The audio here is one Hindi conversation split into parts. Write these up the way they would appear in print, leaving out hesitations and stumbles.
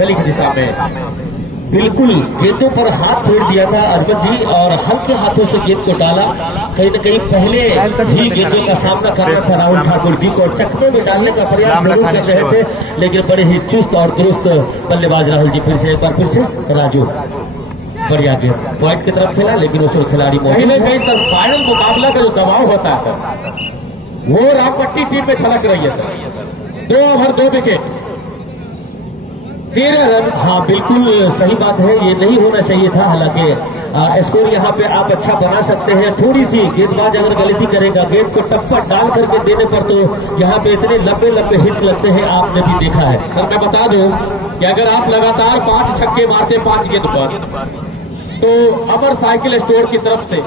गली की दिशा में बिल्कुल गेंदों पर हाथ फेर दिया था अरबन जी और हल्के हाथों से गेंद को डाला। कहीं न कहीं पहले ही गेंदों का सामना करना था राहुल ठाकुर जी को, चकमे में डालने का प्रयास जरूर कर रहे थे, लेकिन बड़े ही चुस्त और दुरुस्त बल्लेबाज राहुल जी। फिर से एक बार फिर से राजू बढ़िया गेंद पॉइंट की तरफ खेला, लेकिन उसमें खिलाड़ी मौजूद है। सर फाइनल मुकाबला का जो दबाव होता है सर, वो रामपट्टी टीम में झलक रही है सर। 2 over 2 wicket 13 run. हाँ बिल्कुल सही बात है, ये नहीं होना चाहिए था। हालांकि स्कोर यहाँ पे आप अच्छा बना सकते हैं। थोड़ी सी गेंदबाज अगर गलती करेगा, गेंद को टप्पा डाल करके देने पर तो यहाँ पे इतने लंबे लंबे हिट्स लगते हैं, आपने भी देखा है। सर मैं बता दूं कि अगर आप लगातार 5 छक्के मारते 5 गेंद पर, तो अमर साइकिल स्टोर की तरफ से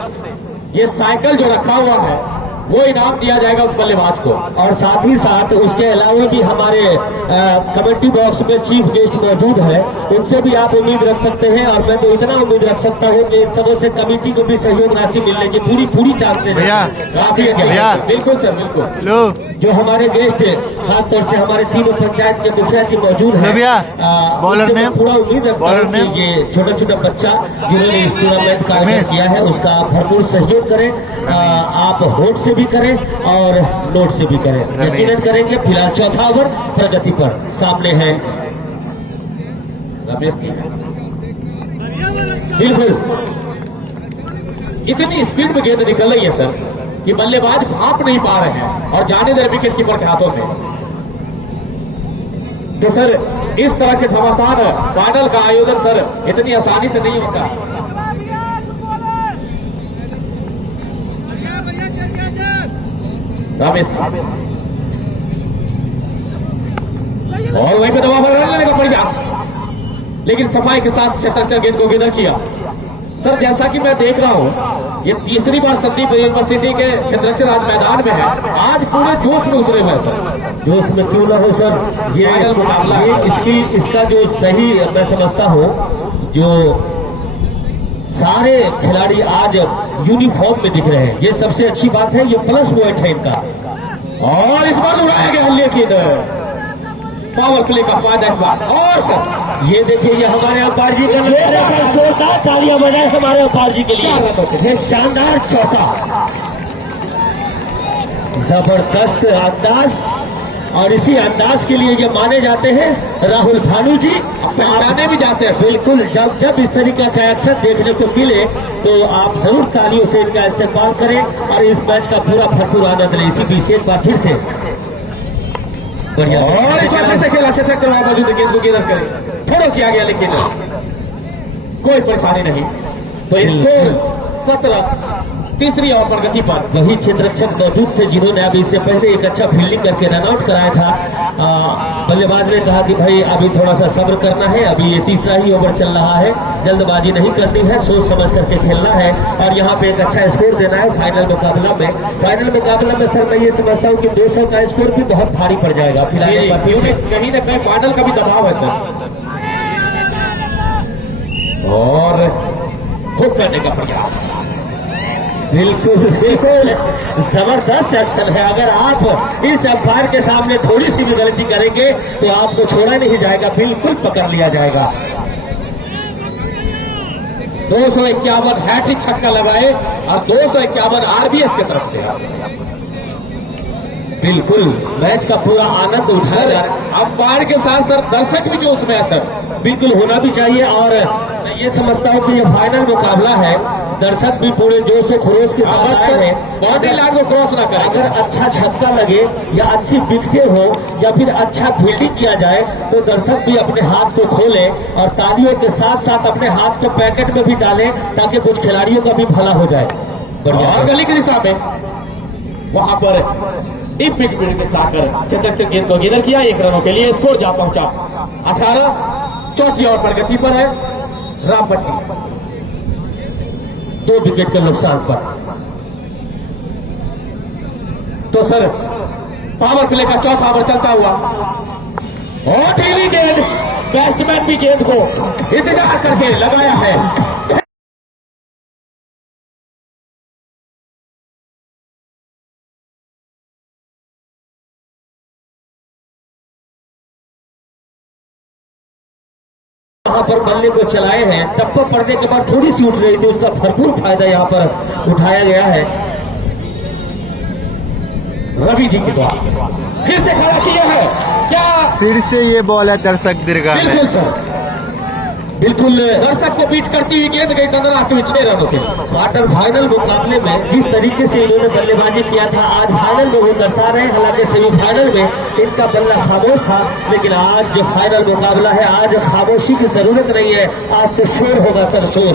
ये साइकिल जो रखा हुआ है वो इनाम दिया जाएगा उस बल्लेबाज को। और साथ ही साथ उसके अलावा भी हमारे कमेटी बॉक्स में चीफ गेस्ट मौजूद है, उनसे भी आप उम्मीद रख सकते हैं। और मैं तो इतना उम्मीद रख सकता हूँ कि इन सबों से कमेटी को भी सहयोग राशि मिलने की पूरी चांसेस है। बिल्कुल सर बिल्कुल। जो हमारे गेस्ट खासतौर से हमारे तीनों पंचायत के मुखिया जी मौजूद है, बॉलर में पूरा उम्मीद रखता हूँ कि ये छोटा छोटा बच्चा जिन्होंने इस टूर्नामेंट का आयोजन किया है उसका भरपूर सहयोग करें। आप वोट से भी करें और नोट से भी करें, यकीनन करेंगे। फिलहाल चौथा ओवर प्रगति पर सामने है रमेश। बिल्कुल इतनी स्पीड में गेंद निकल रही है सर कि बल्लेबाज भाप नहीं पा रहे हैं और जाने दे विकेट कीपर के हाथों में। तो सर इस तरह के घमासान फाइनल का आयोजन सर इतनी आसानी से नहीं होता। रमेश और वहीं पे दबा पर रन लेने का प्रयास, लेकिन सफाई के साथ छत्तर गेंद को गिरफ्तार किया। सर जैसा कि मैं देख रहा हूं ये तीसरी बार संदीप यूनिवर्सिटी के क्षेत्ररक्षण आज मैदान में है, आज पूरे जोश में उतरे हुए सर। जोश में क्यों ना हो सर, ये इसका जो सही मैं समझता हूं, जो सारे खिलाड़ी आज यूनिफॉर्म में दिख रहे हैं, ये सबसे अच्छी बात है, ये प्लस पॉइंट है इनका। और इस बार उड़ाया गया, लेकिन पावर प्ले का फायदा इस बार। और सर ये देखिए, ये हमारे अंपायर जी का जोरदार तालियां बजाए हमारे अंपायर जी के लिए। ये शानदार चौका, जबरदस्त अंदाज, और इसी अंदाज के लिए ये माने जाते हैं राहुल भानु जी, पहचाने भी जाते हैं। बिल्कुल, जब इस तरीके का एक्शन देखने को मिले तो आप जरूर तालियों से इनका इस्तेमाल करें और इस मैच का पूरा भरपूर आनंद लें। इसी बीच एक बार फिर से बढ़िया, और इस बार फिर से खेला अच्छे से करवा मौजूद गेंद को गिरफ्त करें, थोड़ा किया गया लेकिन कोई परेशानी नहीं। तो स्कोर 17, तीसरी ओवर प्रगति पर। वही क्षेत्ररक्षक मौजूद थे जिन्होंने अभी इससे पहले एक अच्छा फील्डिंग करके रन आउट कराया था। बल्लेबाज ने कहा कि भाई अभी थोड़ा सा सब्र करना है, अभी ये तीसरा ही ओवर चल रहा है, जल्दबाजी नहीं करनी है, सोच समझ करके खेलना है और यहाँ पे एक अच्छा स्कोर देना है फाइनल मुकाबला में। फाइनल मुकाबला में सर मैं ये समझता हूँ कि 200 का स्कोर भी बहुत भारी पड़ जाएगा। फिलहाल कहीं ना कहीं फाइनल का भी दबाव है सर, और हुक करने का प्रयास। बिल्कुल बिल्कुल जबरदस्त एक्शन है। अगर आप इस अंपायर के सामने थोड़ी सी भी गलती करेंगे तो आपको छोड़ा नहीं जाएगा, बिल्कुल पकड़ लिया जाएगा। 251 हैट्रिक छक्का लगाए और 251 आरबीएस की तरफ से। बिल्कुल मैच का पूरा आनंद उठा रहा है। अंपायर के साथ सर दर्शक भी जो उसमें है सर, बिल्कुल होना भी चाहिए। और मैं ये समझता हूँ कि ये फाइनल मुकाबला है, दर्शक भी पूरे जोश से खरोश के साथ आए हैं। बॉडी लाइन को क्रॉस ना करें, अगर अच्छा छक्का लगे या अच्छी विकेटें हो या फिर अच्छा फील्डिंग किया जाए तो दर्शक भी अपने हाथ को खोले और तालियों के साथ साथ अपने हाथ को पैकेट में भी डालें ताकि कुछ खिलाड़ियों का भी भला हो जाए। बढ़िया, और गली की दिशा में वहां पर एक विकेट के साकर क्षेत्ररक्षक गेंद को गिरफ्तार किया। 1 रनों के लिए स्कोर जा पहुंचा 18। चौथी ओवर प्रगति पर है रामपट्टी, 2 विकेट के नुकसान पर। तो सर पावर प्ले का चौथा ओवर चलता हुआ और ढीली गेंद, बैट्समैन भी गेंद को इंतजार करके लगाया है। वहां पर बल्ले को चलाए हैं, टप्पा पड़ने के बाद थोड़ी सी उठ रही थी, उसका भरपूर फायदा यहाँ पर उठाया गया है रवि जी के द्वारा। फिर से खड़ा किया है क्या? फिर से ये बॉल है दर्शक दीर्घा में। बिल्कुल सर, बिल्कुल दर्शक को बीट करती हुई गेंद गई 15 रनों के। क्वार्टर फाइनल मुकाबले में जिस तरीके से इन्होंने बल्लेबाजी किया था, आज फाइनल में वो दर्शा रहे हैं। हालांकि सेमीफाइनल में इनका बल्ला खामोश था, लेकिन आज जो फाइनल मुकाबला है, आज खामोशी की जरूरत नहीं है, आज तो शोर होगा सर, शोर।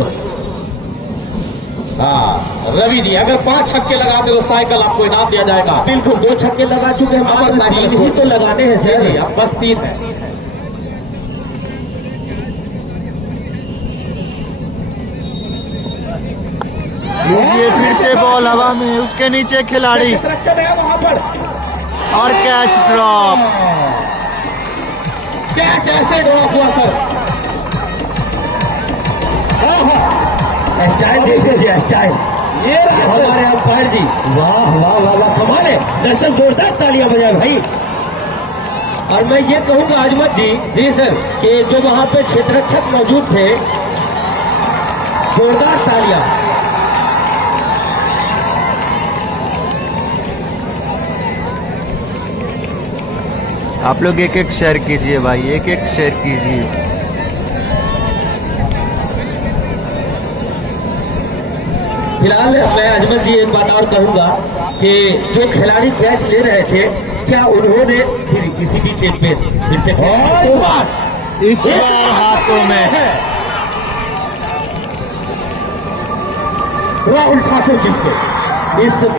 हाँ रवि जी, अगर 5 छक्के लगाते तो साइकिल आपको इनाम दिया जाएगा। बिल्कुल, 2 छक्के लगा चुके हैं, अब 3 ही तो लगाने हैं सर, अब बस 3 है। लीजिए फिर से बॉल हवा में, उसके नीचे खिलाड़ी वहां पर और कैच ड्रॉप। कैच ऐसे ड्रॉप हुआ सर। स्टाइल देखिए, स्टाइल ये हमारे अंपायर जी, वाह वाह वाह वाह, कमाल है। दर्शक जोरदार तालियां बजाए भाई। और मैं ये कहूंगा अजमत जी सर, कि जो वहां पे क्षेत्ररक्षक मौजूद थे, जोरदार तालियां। आप लोग एक एक शेयर कीजिए भाई, एक एक शेयर कीजिए। फिलहाल मैं अजमत जी एक बात और कहूंगा कि जो खिलाड़ी कैच ले रहे थे, क्या उन्होंने फिर इसी बीच एक पे फिर से इस बार हाथों में है राहुल ठाकुर जी के इस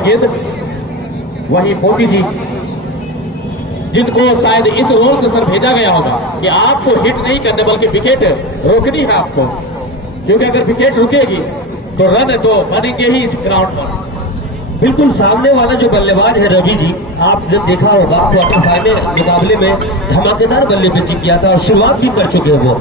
गेंद वही मोदी जी, जिनको शायद इस रोल से सर भेजा गया होगा कि आपको हिट नहीं करने बल्कि विकेट रोकनी है आपको, क्योंकि अगर विकेट रुकेगी तो रन तो बनेंगे ही इस ग्राउंड पर। बिल्कुल सामने वाला जो बल्लेबाज है रवि जी, आप जब देखा होगा क्वार्टर फाइनल मुकाबले में धमाकेदार बल्लेबाजी किया था और शुरुआत भी कर चुके हैं वो।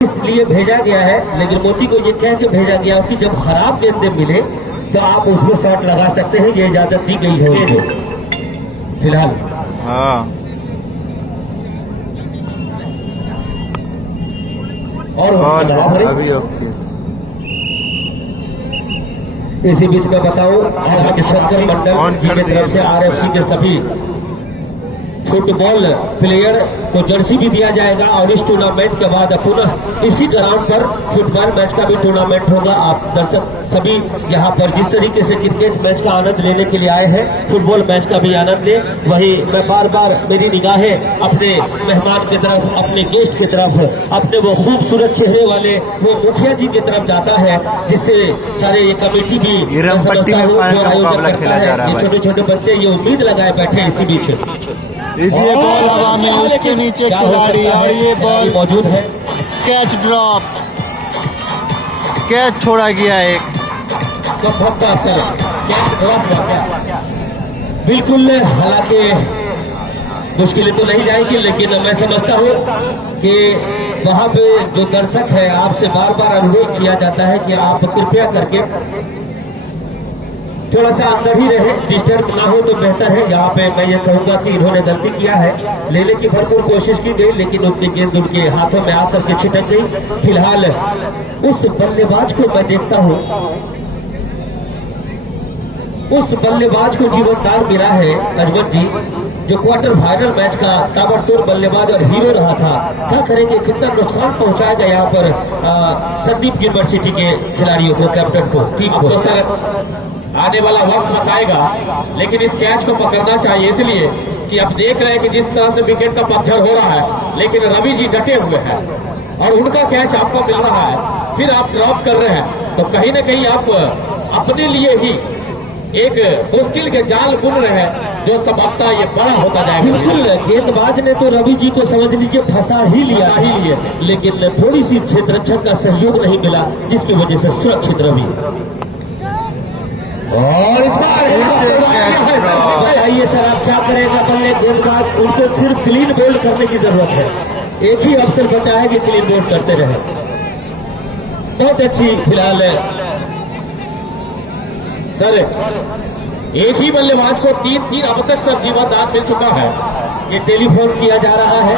इसलिए भेजा गया है, लेकिन मोदी को ये कह के भेजा गया कि जब खराब गेंदें मिले तो आप उसमें शॉट लगा सकते हैं, ये इजाजत दी गई है उनको फिलहाल। हाँ और अभी ओके। इसी बीच में बताऊं, आज शंकर मंडल की तरफ से आरएफसी के सभी फुटबॉल प्लेयर को जर्सी भी दिया जाएगा और इस टूर्नामेंट के बाद पुनः इसी ग्राउंड पर फुटबॉल मैच का भी टूर्नामेंट होगा। आप दर्शक सभी यहाँ पर जिस तरीके से क्रिकेट मैच का आनंद लेने के लिए आए हैं, फुटबॉल मैच का भी आनंद ले। वही मैं बार बार मेरी निगाहें अपने मेहमान की तरफ, अपने गेस्ट की तरफ, अपने वो खूबसूरत चेहरे वाले वो मुखिया जी की तरफ जाता है, जिससे सारे ये कमेटी भी छोटे छोटे बच्चे ये उम्मीद लगाए बैठे इसी बीच। ये बॉल हवा में, उसके नीचे खिलाड़ी और ये बॉल मौजूद है। कैच ड्रॉप, कैच छोड़ा गया एक। बिल्कुल, हालांकि मुश्किलें तो नहीं जाएगी, लेकिन मैं समझता हूँ कि वहाँ पे जो दर्शक है आपसे बार बार अनुरोध किया जाता है कि आप कृपया करके थोड़ा सा अंदर ही रहे, डिस्टर्ब ना हो तो बेहतर है। यहाँ पे मैं ये कहूंगा कि इन्होंने गलती किया है, लेने की भरपूर कोशिश की गई, लेकिन उनकी गेंद उनके हाथों में आकर के छिटक गई। फिलहाल उस बल्लेबाज को मैं देखता हूँ, उस बल्लेबाज को जीवनदान मिला है अजमत जी, जो क्वार्टर फाइनल मैच का ताबड़तोड़ बल्लेबाज और हीरो रहा था। क्या करेंगे, कितना नुकसान पहुंचाएगा यहाँ पर संदीप यूनिवर्सिटी के खिलाड़ियों को, कैप्टन को, टीम को। सर आने वाला वक्त बताएगा, लेकिन इस कैच को पकड़ना चाहिए, इसलिए कि आप देख रहे हैं कि जिस तरह से विकेट का पतझड़ हो रहा है, लेकिन रवि जी डटे हुए हैं और उनका कैच आपको मिल रहा है, फिर आप ड्रॉप कर रहे हैं, तो कहीं ना कहीं आप अपने लिए ही एक मुश्किल के जाल बुन रहे हैं, जो संभवतः ये बड़ा होता जाएगा। बिल्कुल, गेंदबाज ने तो रवि जी को समझ लीजिए फंसा ही लिया, लेकिन थोड़ी सी क्षेत्र रक्षक का सहयोग नहीं मिला, जिसकी वजह से सुरक्षित रवि। और आइए सर, आप क्या करेगा बल्ले गेंदबाज, उनको सिर्फ क्लीन बोल्ड करने की जरूरत है। एक ही अवसर बचा है कि क्लीन बोल्ड करते रहे। बहुत अच्छी फिलहाल सर, एक ही बल्लेबाज को 3-3 अब तक सब जीवनदान मिल चुका है। ये टेलीफोन किया जा रहा है,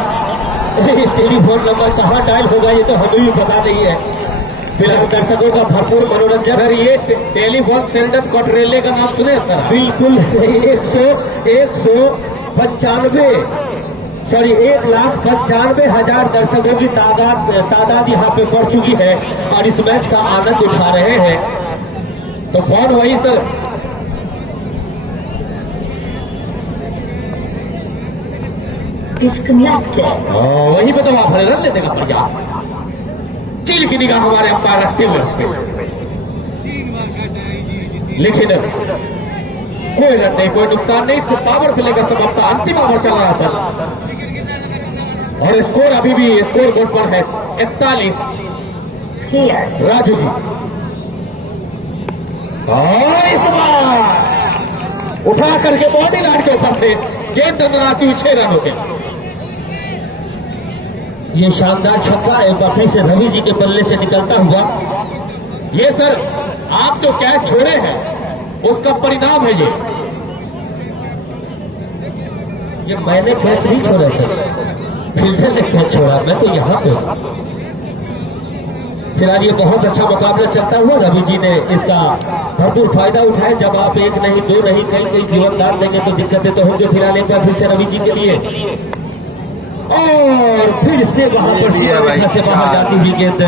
ये टेलीफोन नंबर कहाँ डायल होगा ये तो हमें भी पता नहीं है। फिलहाल दर्शकों का भरपूर मनोरंजन। सर ये टेलीफोन सेंटर कटरेले का नाम सुने सर? बिल्कुल, 1,95,000 दर्शकों की तादाद यहाँ पे बढ़ चुकी है और इस मैच का आनंद उठा रहे हैं। तो कौन वही सर, वही पे तो आप रन लेने का प्रयास, चील की निगाह हमारे अंपायर रखते हुए, लेकिन कोई रन नहीं, कोई नुकसान नहीं। तो पावर प्ले का सबब था, अंतिम ओवर चल रहा था और स्कोर अभी भी स्कोर बोर्ड पर है 41। राजू जी और इस बार उठा करके बॉडी लाइन के ऊपर से गेंद दंदनाती हुई 6 रन हो गए। ये शानदार छक्का एक बार फिर से रवि जी के बल्ले से निकलता हुआ, ये सर आप जो कैच छोड़े हैं उसका परिणाम है ये। ये मैंने कैच नहीं छोड़ा सर, फील्डर ने कैच छोड़ा, मैं तो यहाँ पे। फिलहाल ये बहुत अच्छा मुकाबला चलता हुआ, रवि जी ने इसका भरपूर फायदा उठाया। जब आप एक नहीं दो नहीं कई जीवन दान देंगे तो दिक्कतें तो होंगी। फिलहाल एक बार फिर से रवि जी के लिए, और फिर से वहां पर से बाहर जाती हुई गेंद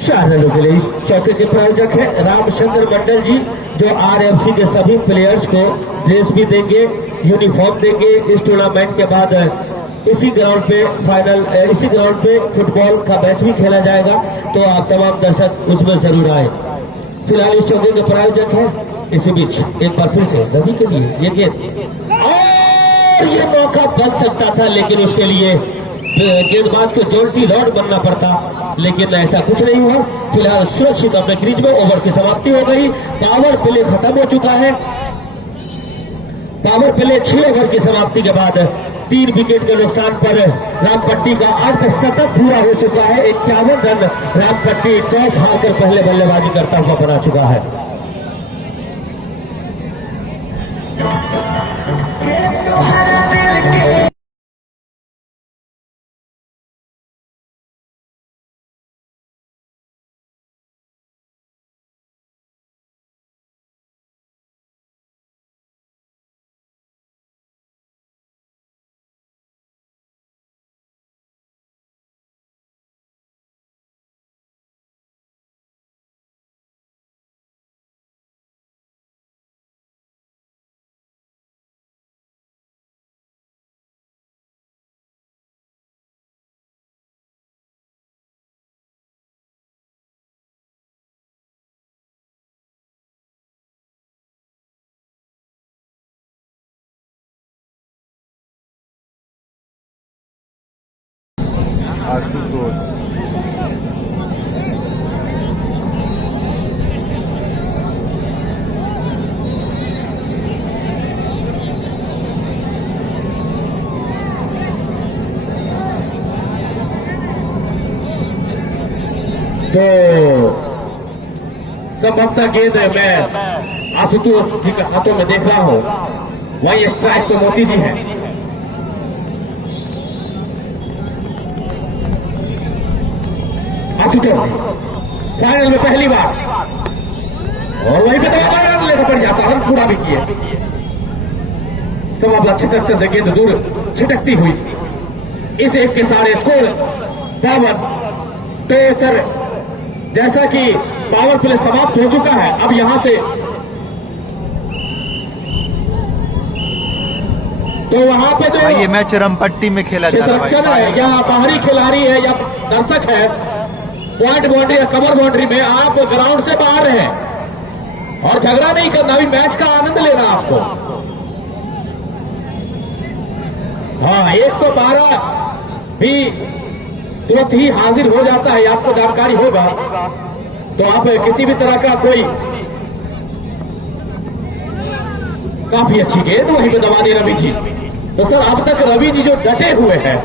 4 रनों के लिए। इस चौके के प्रायोजक है रामचंद्र मंडल जी, जो आरएफसी के सभी प्लेयर्स को ड्रेस भी देंगे, यूनिफॉर्म देंगे। इस टूर्नामेंट के बाद इसी ग्राउंड पे फाइनल, इसी ग्राउंड पे फुटबॉल का मैच भी खेला जाएगा, तो आप तमाम दर्शक उसमें जरूर आए। फिलहाल इस चौके के प्रायोजक है, इसी बीच एक बार फिर से रवि के लिए ये गेंद, और ये मौका बच सकता था, लेकिन उसके लिए गेंदबाज को जोल्टी रॉड बनना पड़ता, लेकिन ऐसा कुछ नहीं हुआ। फिलहाल सुरक्षित अपने क्रीज में ओवर की समाप्ति हो गई। पावर प्ले खत्म हो चुका है। पावर प्ले 6 ओवर की समाप्ति के बाद 3 विकेट के नुकसान पर रामपट्टी का अर्धशतक पूरा हो चुका है। 51 रन रामपट्टी टॉस हारकर पहले बल्लेबाजी करता हुआ बना चुका है। आशुतोष तो संभवतः गेंद मैं आशुतोष जी के हाथों में देख रहा हूं, वही स्ट्राइक पे मोती जी हैं। आशुतोष फाइनल में पहली बार, और वहीं पे दबा रन लेकर पड़ जाता, रन पूरा भी किए। संभवतः छिटकते से गेंद दूर छिटकती हुई इस एक के सारे स्कोर 52। तो सर जैसा कि पावर प्ले समाप्त हो चुका है, अब यहां से तो वहां पे जो ये मैच रमपट्टी में खेला जा रहा है, या बाहरी खिलाड़ी है या दर्शक है, पॉइंट बाउंड्री या कवर बाउंड्री में आप ग्राउंड से बाहर हैं और झगड़ा नहीं करना, अभी मैच का आनंद लेना आपको। हाँ, 112 भी तुरंत ही हाजिर हो जाता है, आपको जानकारी होगा। तो आप किसी भी तरह का कोई, काफी अच्छी गेंद वहीं पे दबा दी रवि जी। तो सर अब तक रवि जी जो डटे हुए हैं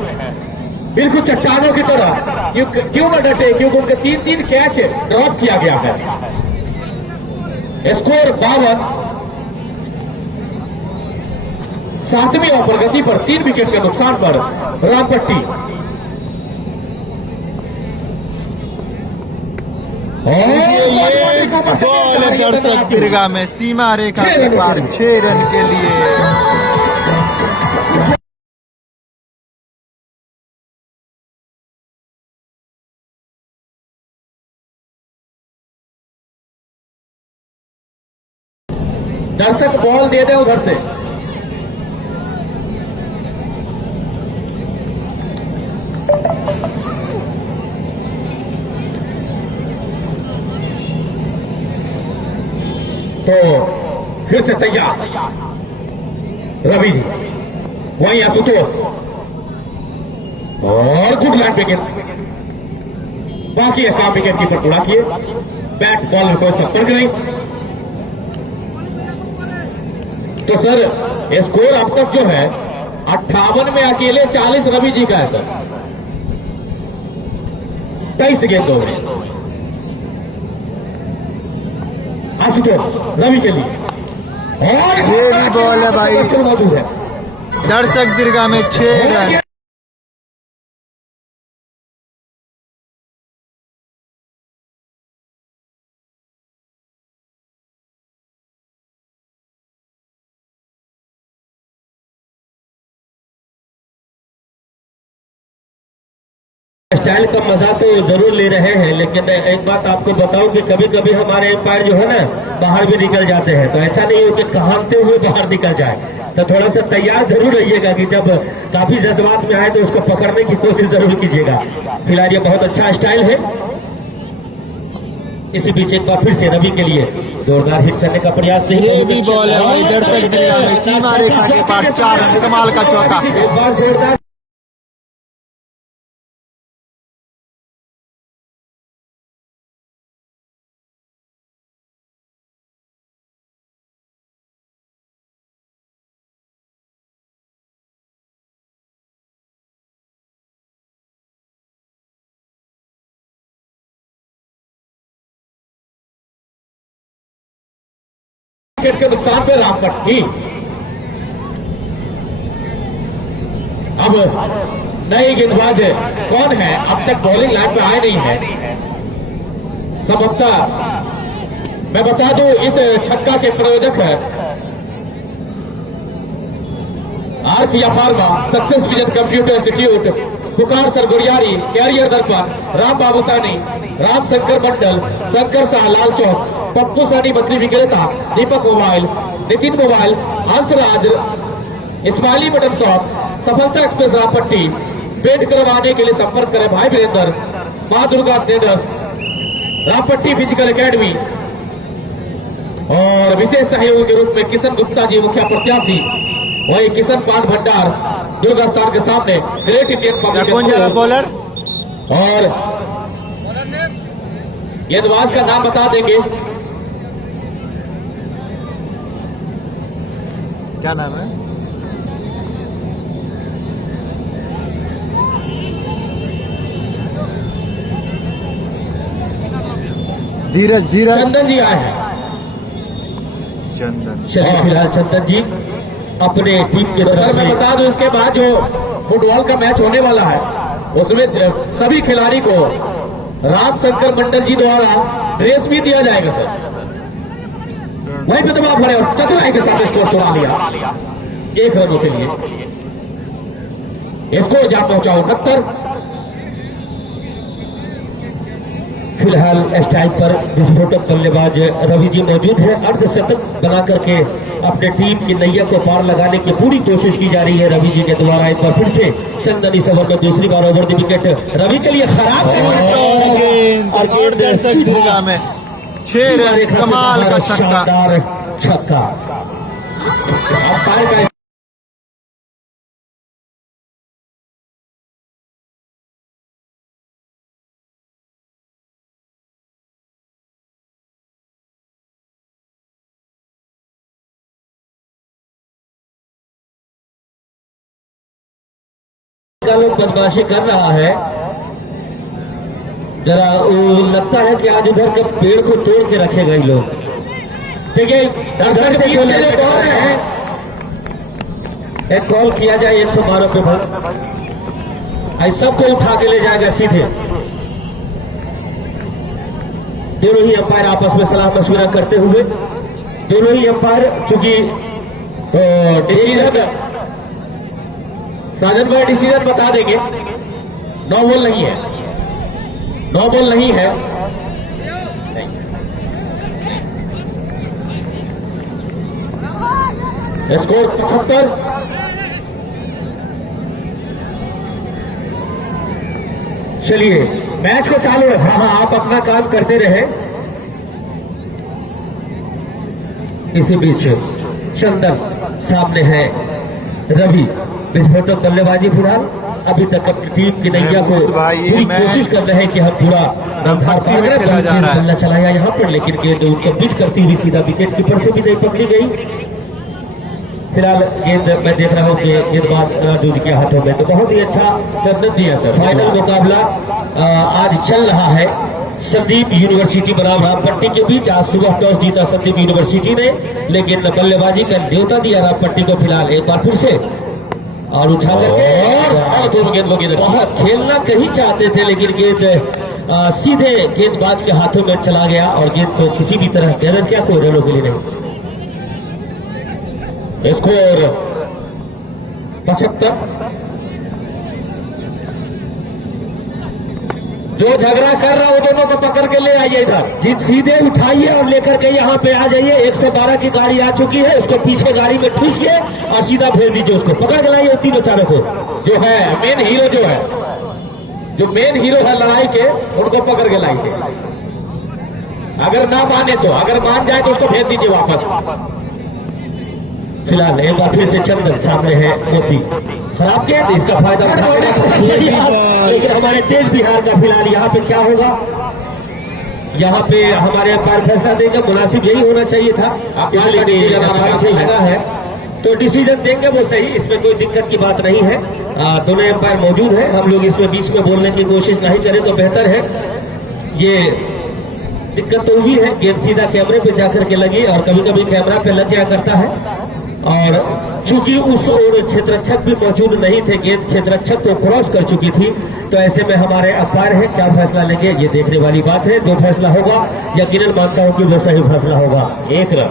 बिल्कुल चट्टानों की तरह, क्यों न डटे, क्योंकि उनके 3-3 कैच ड्रॉप किया गया है। स्कोर 52। 7वीं ओवर गति पर 3 विकेट के नुकसान पर रामपट्टी, बॉल दर्शक दीर्घा में सीमा रेखा के पार 6 रन के लिए। दर्शक बॉल दे दे उधर से। तो फिर से तैयार रवि जी, वहीं आशुतोष, और गुड लैंड विकेट। बाकी है काम विकेट कीपर पूरा किए, बैट बॉल में कोई संपर्क नहीं। तो सर स्कोर अब तक जो है 58 में अकेले 40 रवि जी का है सर, 23 गेंदों में। आशुतोष रवि के लिए, और ये भी बॉल है भाई, मौजूद है। दर्शक दीर्घा में 6 रन। स्टाइल का मजा तो जरूर ले रहे हैं, लेकिन एक बात आपको बताऊं कि कभी कभी हमारे एम्पायर जो है ना बाहर भी निकल जाते हैं, तो ऐसा नहीं हो कि कहानते हुए बाहर निकल जाए। तो थोड़ा सा तैयार जरूर रहिएगा कि जब काफी जज्बात में आए तो उसको पकड़ने की कोशिश जरूर कीजिएगा। फिलहाल ये बहुत अच्छा स्टाइल है। इसी बीच एक बार फिर से रवि के लिए जोरदार हिट करने का प्रयास नहीं। ये भी बॉल है भाई, दर्शक दीर्घा में सीमा रेखा के पार 4 रन, कमाल का चौका। एक बार जोरदार विकेट के नुकसान पे रामपट्टी। अब नई गेंदबाज कौन है, अब तक बॉलिंग लाइन पे आए नहीं है। संभवतः मैं बता दूं इस छक्का के प्रयोजक है RCF pharma, success vision computer institute, पुकार सरगुरियारी, कैरियर दर्पण, राम बाबू सानी, राम शंकर मंडल, शंकर शाह लाल चौक, पप्पू सानी बकरी विक्रेता, Deepak mobile, Nitin mobile, Hansraj, Ismaili mutton shop, Safalta express Rampatti. Paid करवाने के लिए संपर्क करें भाई Virendra, Maa Durga traders, Rampatti physical academy. और विशेष सहयोगी के रूप में किशन गुप्ता जी मुखिया प्रत्याशी, वही किशन पान भंडार दुर्गा स्थान के सामने ग्रेट इंडियन कौन जा रहा बॉलर? और गेंदबाज का नाम बता देंगे, क्या नाम है? धीरज चंदन जी आए हैं। चंदन। चलिए फिलहाल चंदन जी अपने टीम के तरफ से बता दूं, इसके बाद जो फुटबॉल का मैच होने वाला है उसमें सभी खिलाड़ी को राम शंकर मंडल जी द्वारा ड्रेस भी दिया जाएगा सर। वहीं पे दबाव भरे और चतुराई के साथ स्कोर चुरा लिया 1 रनों के लिए। स्कोर जा पहुंचा 69। फिलहाल स्ट्राइक पर विस्फोटक बल्लेबाज रवि जी मौजूद है। अर्धशतक बना करके अपने टीम की नैया को पार लगाने की पूरी कोशिश की जा रही है रवि जी के द्वारा। एक बार फिर से चंदन इस ओवर में दूसरी बार ओवर द विकेट रवि के लिए खराब और दर्शक दीर्घा में 6 रन, कमाल का छक्का। लोग बदमाशी कर रहा है, जरा लगता है कि आज उधर के पेड़ को तोड़ के रखेगा ये लोग। देखिए दर्शक से कॉल है, एक कॉल किया जाए 112 पे भाई, सबको उठा के ले जाएगा सीधे। दोनों ही अंपायर आपस में सलाह मशविरा करते हुए, दोनों ही अंपायर चूंकि डिसीजन साजन भाई डिसीजन बता देंगे, 9 बॉल नहीं है, 9 बॉल नहीं है। स्कोर 75। चलिए मैच को चालू है। हाँ आप अपना काम करते रहे। इसी बीच चंदन सामने है रवि, विस्फोटक बल्लेबाजी। फिलहाल अभी तक अपनी टीम की नैया को पूरी कोशिश कर रहे हैं कि हम पूरा रफ्तार बल्ला चलाया यहाँ पर, लेकिन गेंद उनको बीट करती हुई सीधा विकेट कीपर से भी नहीं पकड़ी गई। फिलहाल गेंद मैं देख रहा हूँ कि गेंदबाज राजू जी के हाथों में, तो बहुत ही अच्छा चंदन दिया सर। फाइनल मुकाबला आज चल रहा है संदीप यूनिवर्सिटी बनाम रामपट्टी के बीच। आज सुबह टॉस जीता संदीप यूनिवर्सिटी ने, लेकिन बल्लेबाजी का न्योता दिया रामपट्टी को। फिलहाल एक बार फिर से और उठा करके और दोनों गेंद को गेंद बहुत खेलना कहीं चाहते थे, लेकिन गेंद सीधे गेंदबाज के हाथों में चला गया और गेंद को किसी भी तरह गैदर किया, कोई रनों के लिए नहीं। स्कोर 75। जो झगड़ा कर रहा है वो दोनों को पकड़ के ले आइए इधर, जीत सीधे उठाइए और लेकर के यहाँ पे आ जाइए। 112 की गाड़ी आ चुकी है, उसको पीछे गाड़ी में ठूसिए और सीधा भेज दीजिए, उसको पकड़ के लाइए तीनों चारों को। जो है मेन हीरो, जो मेन हीरो है लड़ाई के, उनको पकड़ के लाइए। अगर ना माने तो, अगर मान जाए तो उसको भेज दीजिए वापस। फिलहाल एक बार फिर से चंदन सामने है, मोती खराब गेंद, इसका फायदा लेकिन हमारे तेज बिहार का फिलहाल यहाँ पे क्या होगा, यहाँ पे हमारे अंपायर फैसला देंगे, मुनासिब यही होना चाहिए था। लगा है तो डिसीजन देंगे वो सही, इसमें कोई दिक्कत की बात नहीं है। दोनों अंपायर मौजूद है, हम लोग इसमें बीच में बोलने की कोशिश नहीं करें तो बेहतर है। ये दिक्कत तो हुई है, गेंद सीधा कैमरे पे जाकर के लगी और कभी कभी कैमरा पे लग जाया करता है, और चूंकि उस ओर क्षेत्ररक्षक भी मौजूद नहीं थे, गेंद क्षेत्ररक्षक को क्रॉस कर चुकी थी, तो ऐसे में हमारे अंपायर है क्या फैसला लेंगे ये देखने वाली बात है। जो फैसला होगा यकीनन मानता हूं कि वो सही फैसला होगा। 1 रन।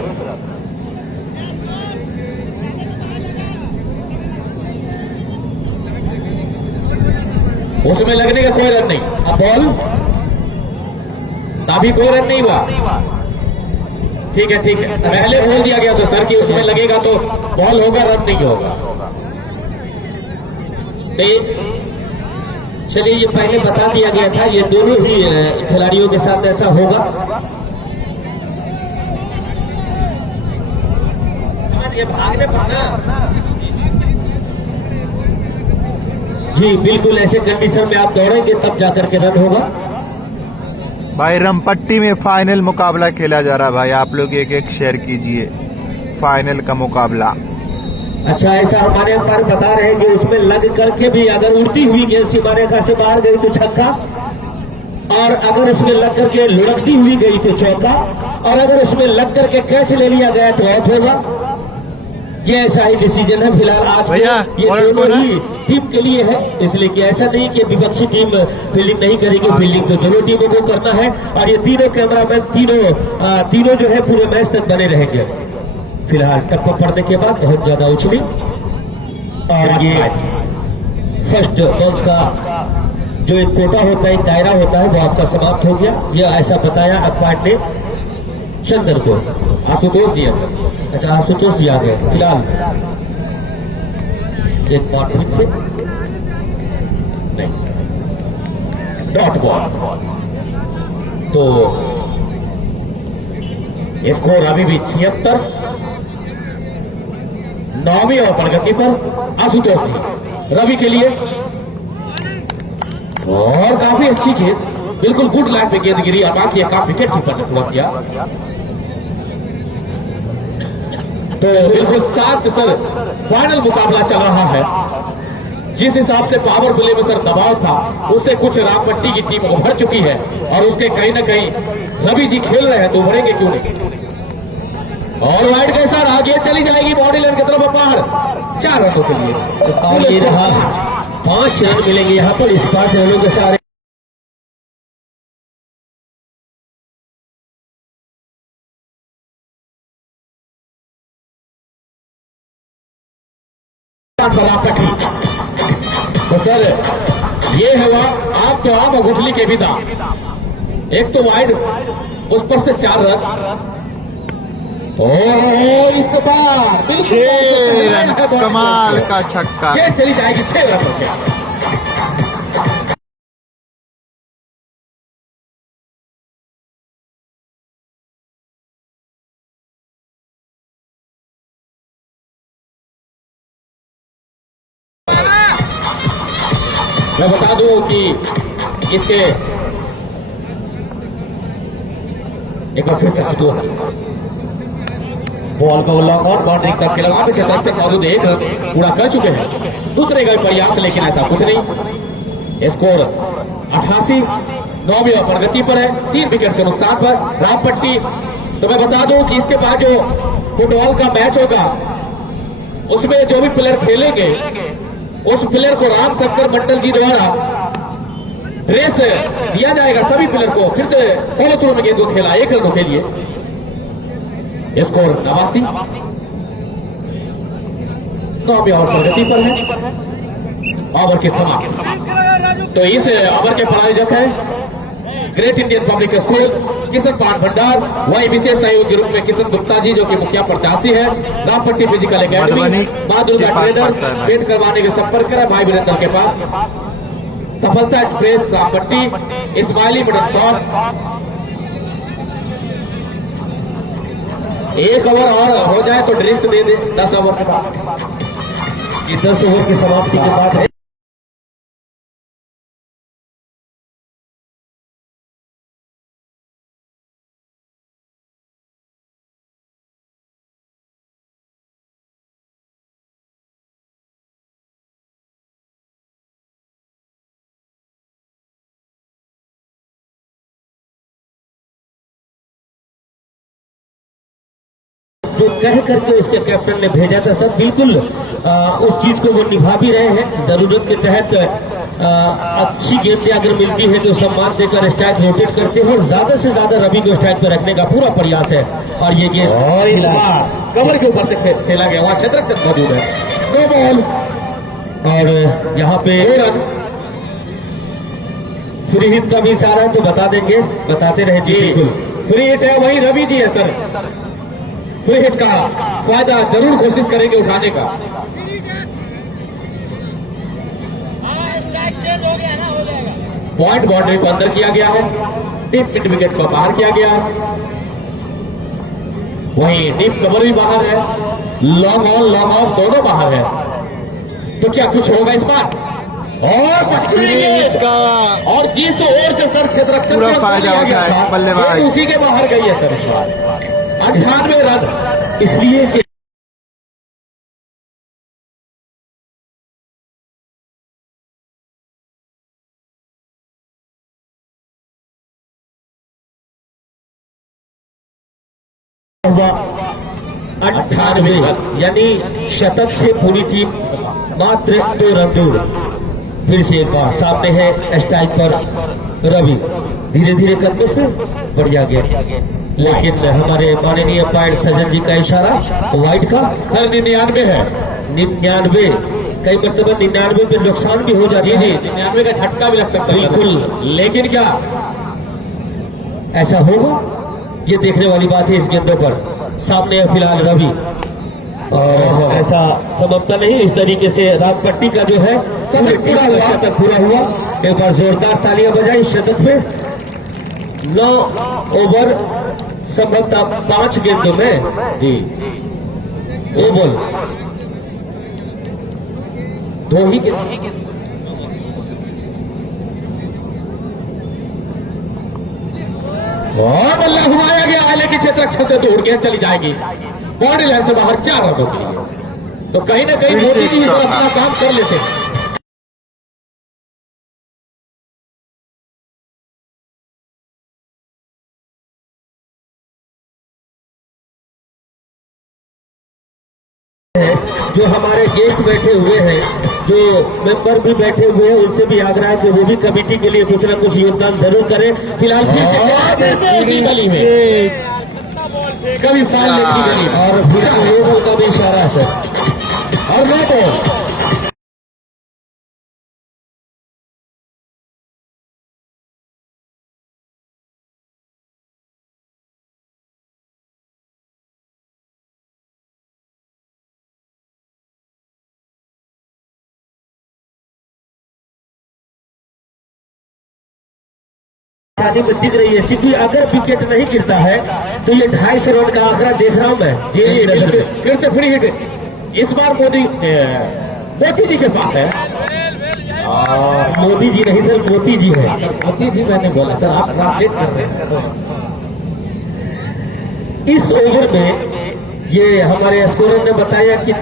उसमें लगने का कोई रन नहीं, अब बॉल तभी कोई रन नहीं हुआ। ठीक है ठीक है, पहले बोल दिया गया तो सर कि उसमें लगेगा तो बॉल होगा, रन नहीं होगा। चलिए ये पहले बता दिया गया था, ये दोनों ही खिलाड़ियों के साथ ऐसा होगा। ये भागने पर ना जी बिल्कुल, ऐसे कंडीशन में आप दौड़ेंगे तब जाकर के रन होगा। भाई रमपट्टी में फाइनल मुकाबला खेला जा रहा है भाई, आप लोग एक एक शेयर कीजिए फाइनल का मुकाबला। अच्छा, ऐसा हमारे अंपायर बता रहे हैं कि उसमें लग करके भी अगर उड़ती हुई गेंद सीमा रेखा से बाहर गई तो छक्का, और अगर उसमें लग करके लुढ़कती हुई गई तो चौका, और अगर उसमें लग करके कैच ले लिया गया तो आउट होगा। ये ऐसा ही डिसीजन है फिलहाल आज भैया, ये दोनों ही टीम के लिए है, इसलिए कि ऐसा नहीं कि विपक्षी टीम फील्डिंग नहीं करेगी, फील्डिंग तो दोनों टीमों को करना है। और ये तीनों कैमरामैन तीनों जो है पूरे मैच तक बने रहेंगे। फिलहाल टप्पा पड़ने के बाद बहुत ज्यादा उछली और ये फर्स्ट बॉल का जो एक कोटा होता है, एक दायरा होता है, वो आपका समाप्त हो गया। ये ऐसा बताया अंपायर ने चंदन को। आशुतोष जी, अच्छा आशुतोष जी आ गए। फिलहाल एक बॉल फिर से नहीं, डॉट बॉल, तो स्कोर अभी भी 76। 9वीं ओवर गति पर आशुतोष जी रवि के लिए, और काफी अच्छी गेंद, बिल्कुल गुड लाइन पे गेंद गिरी। अब आके काफी विकेट कीपर ने पूरा किया, तो बिल्कुल 7 सर फाइनल मुकाबला चल रहा है। जिस हिसाब से पावर प्ले में सर दबाव था, उससे कुछ रामपट्टी की टीम उभर चुकी है और उसके कहीं ना कहीं रवि जी खेल रहे हैं, तो उभरेंगे क्यों नहीं। और वाइड के साथ आगे चली जाएगी बॉडी लाइन की तरफ बाहर, 4 रनों के लिए रहा। 5 रन मिलेंगे यहाँ पर इस 5 रनों के सारे तो सर ये हुआ आप तो आप गुठली के बिना, एक तो वाइड उस पर से 4 रन, इस बार 6 रन कमाल का छक्का, चली जाएगी 6 रन के। मैं बता दूं कि इसके एक बार फिर से बॉल को लॉन्ग ऑन बाउंड्री तक के लगा क्षेत्र तक मौजूद 1 रन पूरा कर चुके हैं। दूसरे का प्रयास, लेकिन ऐसा कुछ नहीं। स्कोर 88। 9वीं ओवर गति पर है, 3 विकेट के नुकसान पर रामपट्टी। तो मैं बता दूं कि इसके बाद जो फुटबॉल का मैच होगा उसमें जो भी प्लेयर खेलेंगे उस प्लेयर को राम शंकर मंडल जी द्वारा रेस दिया जाएगा। सभी प्लेयर को फिर से फॉलो थ्रू में गेंद को खेला, 1 रन के लिए। स्कोर 89। 9वें ओवर प्रगति पर है। ओवर के समाप्त। तो इस ओवर के प्रायोजक है great Indian public school, Kishan पान भंडार। वही विशेष सहयोग के रूप में किशन गुप्ता जी जो कि मुखिया प्रत्याशी है, रामपट्टी फिजिकल एकेडमी, मां दुर्गा ट्रेडर। पेट करवाने के संपर्क करें भाई वीरेंद्र के पास। सफलता express Rampatti, Ismaili middle shot. 1 over और हो जाए तो ड्रिंक्स दे दे 10 ओवर के बाद। ये 10 ओवर की समाप्ति के बाद है। जो कह करके उसके कैप्टन ने भेजा था सब बिल्कुल उस चीज को वो निभा भी रहे हैं। जरूरत के तहत अच्छी गेंदें अगर मिलती है तो सम्मान देकर स्ट्राइक रोटेट करते हैं और ज्यादा से ज्यादा रवि को स्ट्राइक पर रखने का पूरा प्रयास है। और ये गेंद और इस बार कवर के ऊपर से खेला गया, वहां क्षेत्र मौजूद है। 2 बॉल और यहाँ पे 2 रन। फ्री हिट का भी इशारा है तो बता देंगे, बताते रहे जी। बिल्कुल फ्री हिट है, वही रवि जी है सर। फ्री हिट का फायदा जरूर कोशिश करेंगे उठाने का। स्ट्राइक चेंज हो गया ना, हो जाएगा। पॉइंट बाउंड्री को अंदर किया गया है, डीप मिड विकेट को बाहर किया गया है। वहीं डीप कवर भी बाहर है, लॉन्ग ऑन लॉन्ग ऑफ दोनों बाहर है। तो क्या कुछ होगा इस बार? और जिस ओर से सर क्षेत्र पूरा फायदा उठाया बल्लेबाज, उसी के बाहर गई है सर इस बार। 98 रन, इसलिए कि हुआ 98 यानी शतक से पूरी टीम मात्र 2 रन दूर। फिर से एक बार सामने है स्ट्राइक पर रवि, धीरे धीरे करने से बढ़िया गया, लेकिन हमारे माननीय पायलट सज्जन जी का इशारा वाइड का। सर 99 है, 99 कई मतलब 99 पे नुकसान भी हो जाती है। 99 का झटका भी लग सकता है बिल्कुल, लेकिन क्या ऐसा होगा ये देखने वाली बात है। इस गेंदों पर सामने है फिलहाल रवि और ऐसा समझता नहीं। इस तरीके से रामपट्टी का जो है शतक पूरा हुआ। एक बार जोरदार तालियां बजाई शतक पे। 9 ओवर संभवतः 5 गेंदों में जी 2 बॉल 2 ही गेंद। और बल्ला घुमाया गया, लेकिन क्षेत्र रक्षक से दूर गेंद चली जाएगी बाउंड्री लाइन से बाहर 4 रनों के लिए। तो कहीं ना कहीं मोदी जी अपना काम कर लेते हैं। जो हमारे गेस्ट बैठे हुए हैं, जो मेंबर भी बैठे हुए हैं, उनसे भी आग्रह है कि वो भी कमेटी के लिए कुछ न कुछ योगदान जरूर करें। फिलहाल गली में कभी फाइल गली और फिर का भी इशारा है सर। और मैं तो में दिख रही है, क्योंकि अगर विकेट नहीं गिरता है तो ये 250 रन का आंकड़ा देख रहा हूं मैं। फिर से फ्री हिट इस बार मोदी जी के पास है। मोदी जी नहीं सर, मोती जी है। मोती जी मैंने बोला सर, आप ट्रांसलेट कर रहे हैं। इस ओवर में ये हमारे स्कोरर ने बताया कि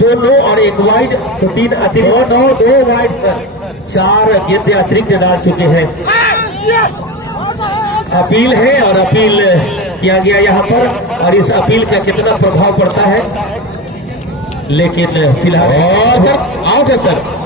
2 नो और 1 वाइड, तो 3 अतिरिक्त 2 वाइड सर, 4 गेंदें अतिरिक्त डाल चुके हैं। अपील है और अपील किया गया यहाँ पर, और इस अपील का कितना प्रभाव पड़ता है लेकिन फिलहाल आउट है सर।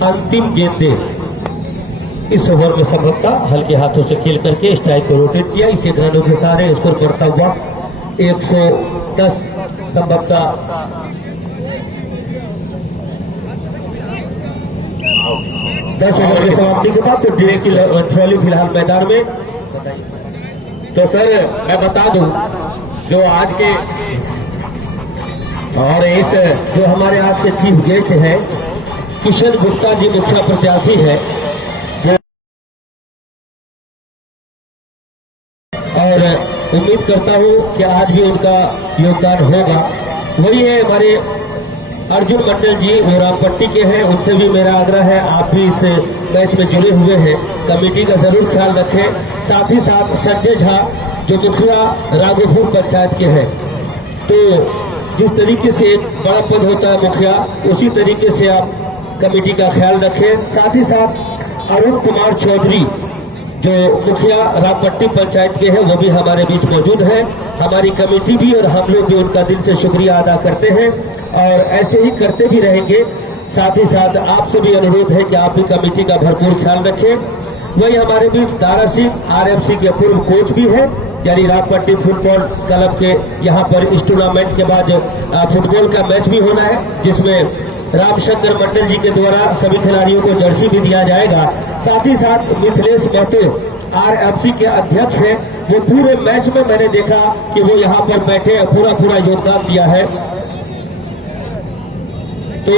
अंतिम गेंदें इस ओवर में संभवतः हल्के हाथों से खेल करके स्ट्राइक को रोटेट किया। इसे रनों के सारे स्कोर बढ़ता हुआ 110 संभवतः 10 ओवर की समाप्ति के बाद तो ड्रेस की ट्रॉली फिलहाल मैदान में। तो सर मैं बता दूं जो आज के और इस जो हमारे आज के चीफ गेस्ट हैं किशन गुप्ता जी मुखिया प्रत्याशी है और उम्मीद करता हूं कि आज भी उनका योगदान होगा। वही है हमारे अर्जुन मंडल जी, वो रामपट्टी के हैं। उनसे भी मेरा आग्रह है आप भी इस मैच में जुड़े हुए हैं, कमेटी का जरूर ख्याल रखें। साथ ही साथ संजय झा जो मुखिया राघोपुर पंचायत के हैं, तो जिस तरीके से एक बड़ा पद होता है मुखिया, उसी तरीके से आप कमेटी का ख्याल रखें। साथ ही साथ अरुण कुमार चौधरी जो मुखिया रामपट्टी पंचायत के हैं, वो भी हमारे बीच मौजूद हैं। हमारी कमेटी भी और हम लोग भी उनका दिल से शुक्रिया अदा करते हैं और ऐसे ही करते भी रहेंगे। साथ ही साथ आपसे भी अनुरोध है कि आप भी कमेटी का भरपूर ख्याल रखें। वही हमारे बीच दारा सिंह आरएफसी के पूर्व कोच भी है, यानी रामपट्टी फुटबॉल क्लब के यहाँ पर इस टूर्नामेंट के बाद फुटबॉल का मैच भी होना है, जिसमें रामशंकर मंडल जी के द्वारा सभी खिलाड़ियों को जर्सी भी दिया जाएगा। साथ ही साथ मिथिलेश महतो आरएफसी के अध्यक्ष हैं, वो पूरे मैच में मैंने देखा कि वो यहाँ पर बैठे पूरा योगदान दिया है। तो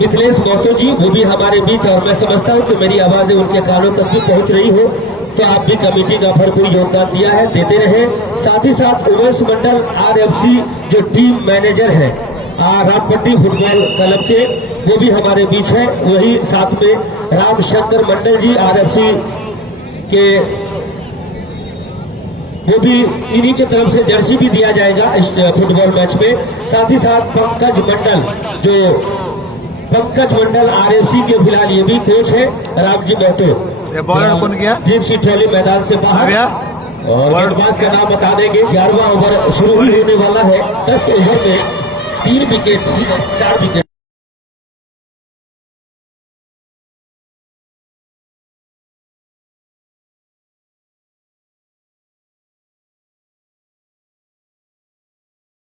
मिथिलेश महतो जी वो भी हमारे बीच, और मैं समझता हूँ कि मेरी आवाजें उनके कानों तक भी पहुंच रही हो, तो आप भी कमेटी का भरपूर योगदान दिया है, देते रहे। साथ ही साथ उमेश मंडल आरएफसी जो टीम मैनेजर है रामपट्टी फुटबॉल क्लब के, वो भी हमारे बीच है। वही साथ में रामशंकर मंडल जी आरएफसी के, वो भी इन्हीं के तरफ से जर्सी भी दिया जाएगा इस फुटबॉल मैच में। साथ ही साथ पंकज मंडल आरएफसी के फिलहाल ये भी कोच है, रामजी महतो। बॉलर कौन गया? जीत ट्रॉली मैदान से बाहर गया और गेंदबाज का नाम बता देंगे। 11वां ओवर शुरू ही होने वाला है। 10 ओवर में 3 विकेट 4 विकेट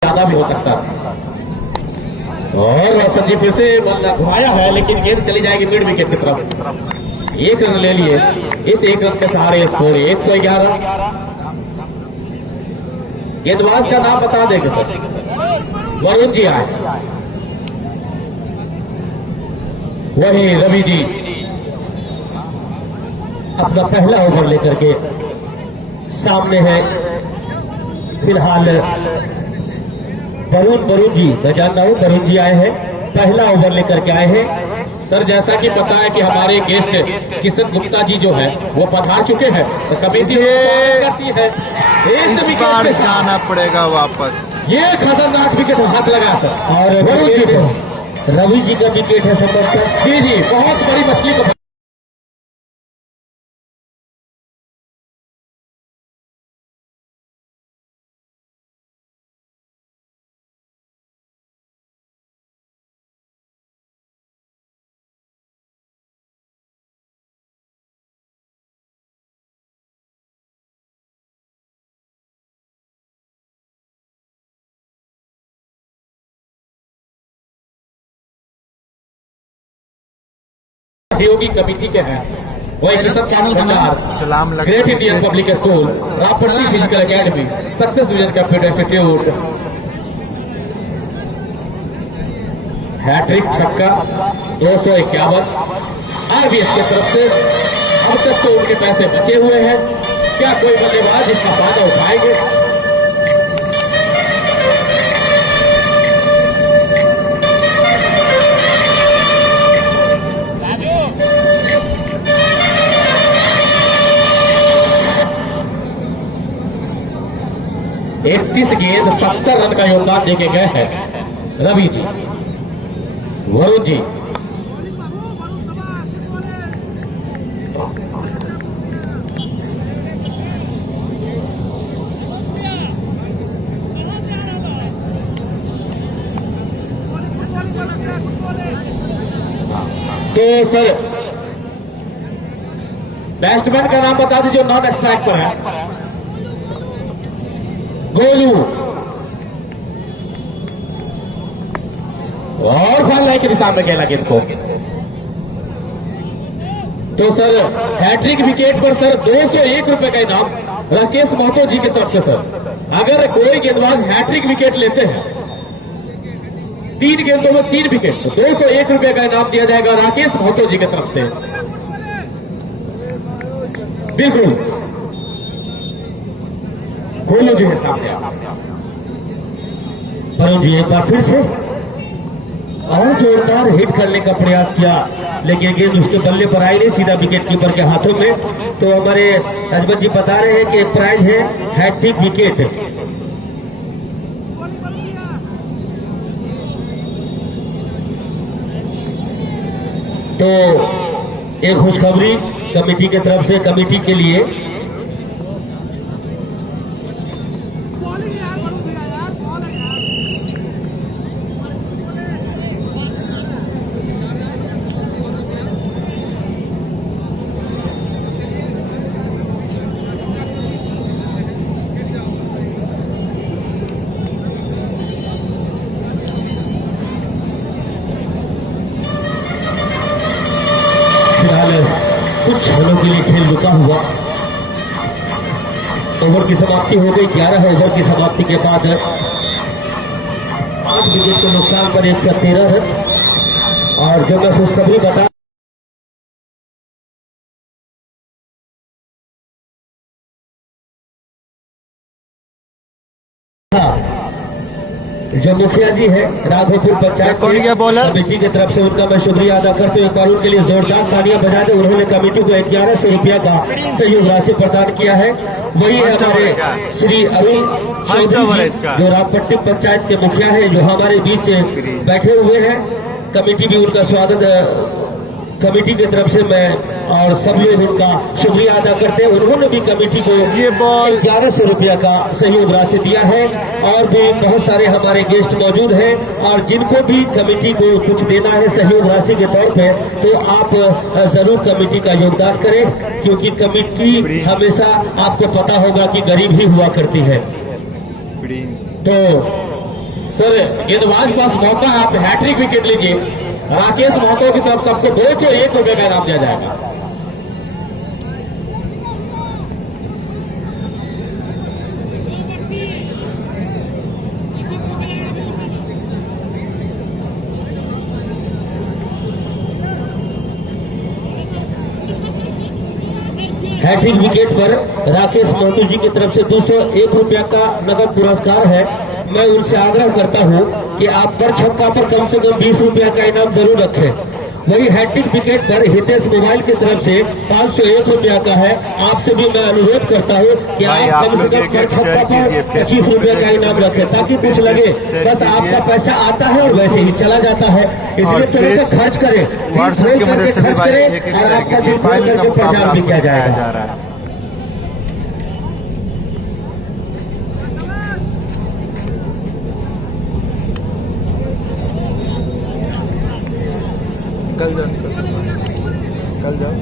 ज्यादा भी हो सकता है। और रोशन जी फिर से घुमाया है, लेकिन गेंद चली जाएगी मिड विकेट की तरफ। 1 रन ले लिए, इस 1 रन के सहारे स्कोर 111। गेंदबाज का नाम बता देंगे सर। वरुण जी आए, वही रवि जी अपना पहला ओवर लेकर के सामने है। फिलहाल वरुण जी, मैं जानता हूं वरुण जी आए हैं, पहला ओवर लेकर के आए हैं। सर जैसा कि पता है कि हमारे गेस्ट किशन गुप्ता जी जो है वो पधार चुके हैं, तो कमेटी करती है इस बार जाना पड़ेगा वापस। ये खतरनाक विकेट हाथ लगा सर, और रवि जी का विकेट है संभवतः। जी बहुत बड़ी मछली को सहयोगी कमेटी के हैं वही किशन भंडार, सलाम लगता ग्रेट है। Indian public school, Rampatti physical academy, success vision computer institute. Hat trick छक्का 251 आरबीएस की तरफ से। अब तक तो उनके पैसे बचे हुए हैं, क्या कोई बल्लेबाज इसका फायदा उठाएंगे? इकतीस गेंद 70 रन का योगदान देके गए हैं रवि जी, वरुण जी। तो सर बैट्समैन का नाम बता दीजिए, नॉन स्ट्राइक पर है। गोलू और फॉल लाइन के दिशा में खेला गेंद को। तो सर हैट्रिक विकेट पर सर 201 रुपए का इनाम राकेश महतो जी की तरफ से। सर अगर कोई गेंदबाज हैट्रिक विकेट लेते हैं 3 गेंदों में 3 विकेट, तो 201 रुपए का इनाम दिया जाएगा राकेश महतो जी की तरफ से। बिल्कुल गोलू जी है सामने। वरुण जी एक बार फिर से और जोरदार हिट करने का प्रयास किया, लेकिन गेंद उसके बल्ले पर आई नहीं, सीधा विकेट कीपर के हाथों में। तो हमारे अजमत जी बता रहे हैं कि एक प्राइज है हैट्रिक विकेट। तो एक खुशखबरी कमेटी की तरफ से, कमेटी के लिए कुछ क्षणों के लिए खेल रुका हुआ। ओवर की समाप्ति हो गई। 11 ओवर की समाप्ति के बाद 5 विकेट के नुकसान पर 113 रन। और जब मैं खुशखबरी बता जो मुखिया जी है राघोपुर पंचायत कौन क्या बॉलर कमेटी की तरफ से, उनका मैं शुक्रिया अदा करते हुए एक बार उनके लिए जोरदार तालियां बजा दे। उन्होंने कमेटी को 1100 रुपया का सहयोग राशि प्रदान किया है। वही है हमारे श्री अरुण चौधरी जी, जो रामपट्टी पंचायत के मुखिया है, जो हमारे बीच बैठे हुए हैं। कमेटी भी उनका स्वागत, कमेटी की तरफ से मैं और सब लोग उनका शुक्रिया अदा करते हैं। उन्होंने भी कमेटी को 1100 रुपया का सहयोग राशि दिया है। और भी बहुत सारे हमारे गेस्ट मौजूद हैं, और जिनको भी कमेटी को कुछ देना है सहयोग राशि के तौर पे, तो आप जरूर कमेटी का योगदान करें, क्योंकि कमेटी हमेशा आपको पता होगा कि गरीब ही हुआ करती है। तो सर गेंदबाज पास मौका, आप हैट्रिक विकेट लीजिए। राकेश महतो की तरफ सबको 201 रुपए का इनाम दिया जाएगा। हैट्रिक विकेट पर राकेश महतो जी की तरफ से 201 रुपया का नगद पुरस्कार है। मैं उनसे आग्रह करता हूं कि आप पर छक्का पर कम से कम 20 रुपया का इनाम जरूर रखें। वही हैट्रिक विकेट पर हितेश मोबाइल की तरफ से 501 रुपया का है। आपसे भी मैं अनुरोध करता हूं कि आप कम से कम पर छक्का पर 25 रुपया का इनाम रखें, ताकि कुछ लगे। बस आपका पैसा आता है और वैसे ही चला जाता है, इसलिए थोड़ा सा खर्च करें, व्हाट्सएप की मदद से भी भाई करें, एक और आपका शेयर फाइनल का प्रचार भी किया जा जाएगा। रहा है। कल जाओ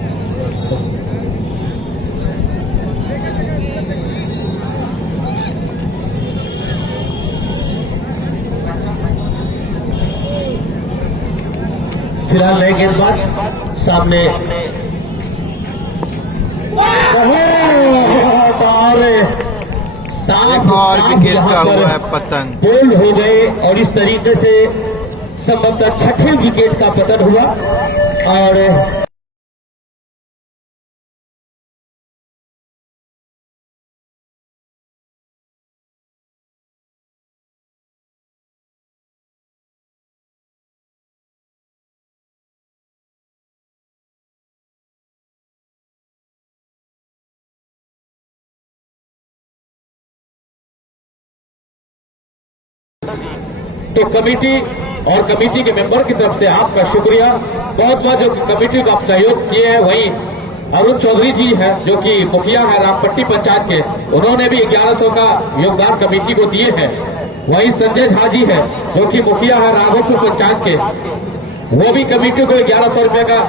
फिलहाल नए गेंदबाज सामने एक और विकेट का हुआ है पतंग। बोल्ड हो गए और इस तरीके से संभवतः छठे विकेट का पतन हुआ। और तो कमेटी और कमेटी के मेंबर की तरफ से आपका शुक्रिया बहुत बहुत। जो कमेटी को आप सहयोग किए हैं, वहीं अरुण चौधरी जी हैं जो कि मुखिया है रामपट्टी पंचायत के, उन्होंने भी 1100 का योगदान कमेटी को दिए हैं। वहीं संजय झा जी है जो कि मुखिया है राघोपुर पंचायत के, वो भी कमेटी को 1100 रुपए का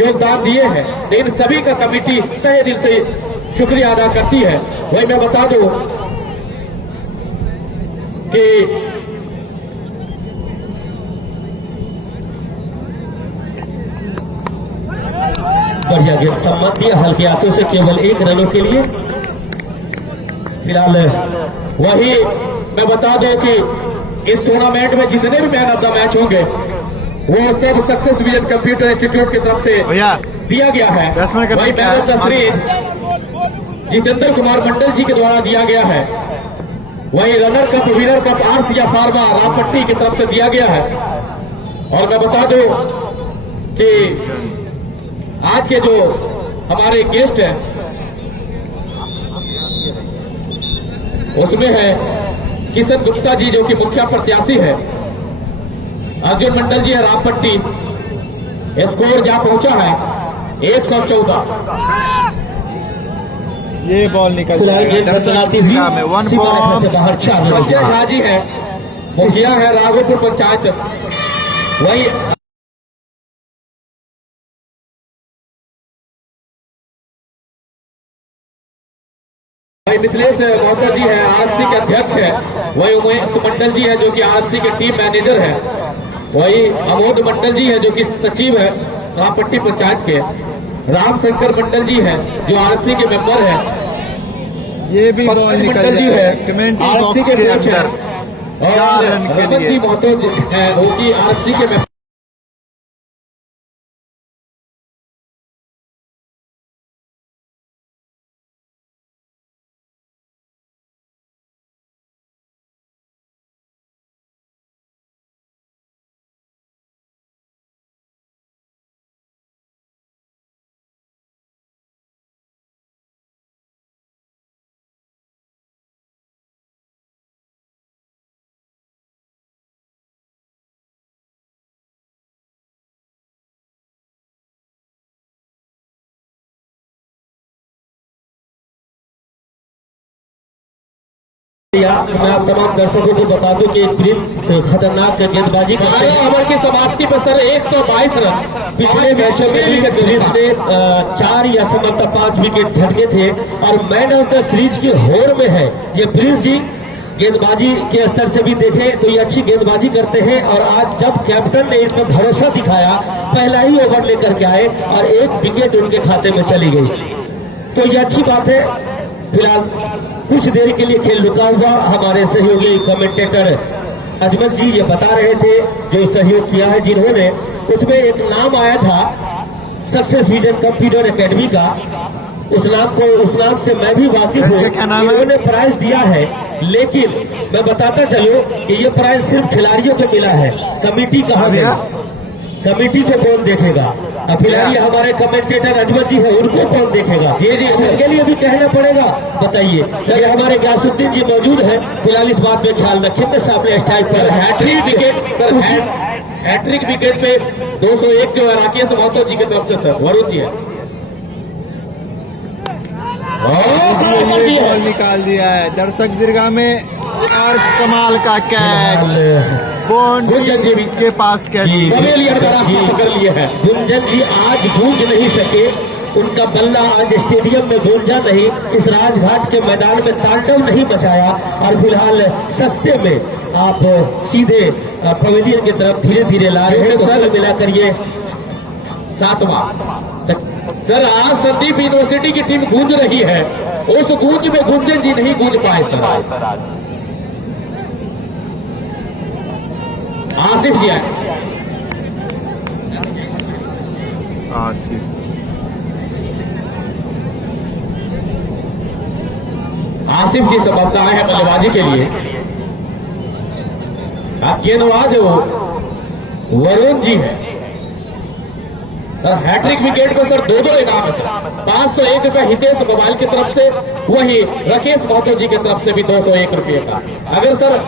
योगदान दिए हैं। तो इन सभी का कमेटी तहे दिल से शुक्रिया अदा करती है। वही मैं बता दूं कि बढ़िया गेंद सम्मत दिया हल्के हाथों से केवल 1 रनों के लिए। फिलहाल वही मैं बता दूं कि इस टूर्नामेंट में जितने भी मैन ऑफ द मैच होंगे वो सब सक्सेस विजन कंप्यूटर इंस्टीट्यूट की तरफ से दिया गया है। वही man of the series Jitendra Kumar Mandal ji के द्वारा दिया गया है। वही runner cup winner cup RCF pharma Rampatti की तरफ से दिया गया है। और मैं बता दूं कि आज के जो हमारे गेस्ट हैं उसमें है किशन गुप्ता जी जो कि मुखिया प्रत्याशी है, अर्जुन मंडल जी है रामपट्टी। स्कोर जा पहुंचा है 114। ये बॉल निकल फिलहाल गेंद सलाती हुई में 1 सीमा रेखा से बाहर 4 संजय रन। झा जी है मुखिया है राघोपुर पंचायत। वही मिथिलेश महोदय जी है आरएससी के अध्यक्ष है। वही उमेश मंडल जी है जो कि आरएससी के टीम मैनेजर है। वही अमोद मंडल जी है जो कि सचिव है रामपट्टी पंचायत के। रामशंकर मंडल जी है जो आरएससी के मेंबर है। ये भी बॉल पंकज निकल मंडल जी जाए है कमेंट्री आरएससी बॉक्स के के कोच है। अंदर और 4 रन के रमन जी लिए। महतो है वो की आरएससी के मेंबर। मैं आप तमाम दर्शकों को बता दूं कि प्रिंस खतरनाक गेंदबाजी करते हैं। ओवर की समाप्ति पर सर 122 रन। पिछले मैचों में भी प्रिंस ने 4 या संभवतः 5 विकेट झटके थे और मैन ऑफ द सीरीज की होड़ में है ये प्रिंस जी। गेंदबाजी के स्तर से भी देखें तो ये अच्छी गेंदबाजी करते हैं और आज जब कैप्टन ने इसमें भरोसा दिखाया पहला ही ओवर लेकर के आए और 1 विकेट उनके खाते में चली गई, तो ये अच्छी बात है। फिलहाल कुछ देर के लिए खेल रुका हुआ। हमारे सहयोगी कमेंटेटर अजमत जी ये बता रहे थे जो सहयोग किया है जिन्होंने, उसमें एक नाम आया था सक्सेस विजन कंप्यूटर एकेडमी का। उस नाम से मैं भी वाकिफ हूँ। इन्होंने प्राइज दिया है, लेकिन मैं बताता चलूं कि ये प्राइज सिर्फ खिलाड़ियों को मिला है। कमेटी कहाँ गया, कमेटी को कौन देखेगा? अब फिलहाल ये हमारे कमेंटेटर अजमत जी है, उनको कौन देखेगा? ये जी उनके लिए भी कहना पड़ेगा। बताइए, ये हमारे ग्यासुद्दीन जी मौजूद हैं। फिलहाल इस बात पे ख्याल रखें कि सामने स्ट्राइक पर हैट्रिक विकेट, हैट्रिक विकेट पे 201 जो है राकेश महतो जी की तरफ से सर वरुण जी है। ये बॉल निकाल दिया है दर्शक दीर्घा में और कमाल का कैच बाउंड्री के पास कैच कर लिए है। गुंजन जी आज गूंज नहीं सके, उनका बल्ला आज स्टेडियम में गूंजा नहीं, इस राजघाट के मैदान में तांडव नहीं मचाया और फिलहाल सस्ते में आप सीधे पवेलियन की तरफ धीरे धीरे ला रहे हैं। सर मिलाकर ये 7वां। सर आज संदीप यूनिवर्सिटी की टीम गूंज रही है, उस गूंज में गुंजन जी नहीं गूंज पाए सर। आसिफ जी आए। आसिफ आसिफ जी संभवतः आए हैं बल्लेबाजी के लिए। गेंदबाज वरुण जी है। हैट्रिक विकेट पर सर दो इनाम है सर। 501 रुपये हितेश मोबाइल की तरफ से, वही राकेश महतो जी की तरफ से भी 201 रुपये का। अगर सर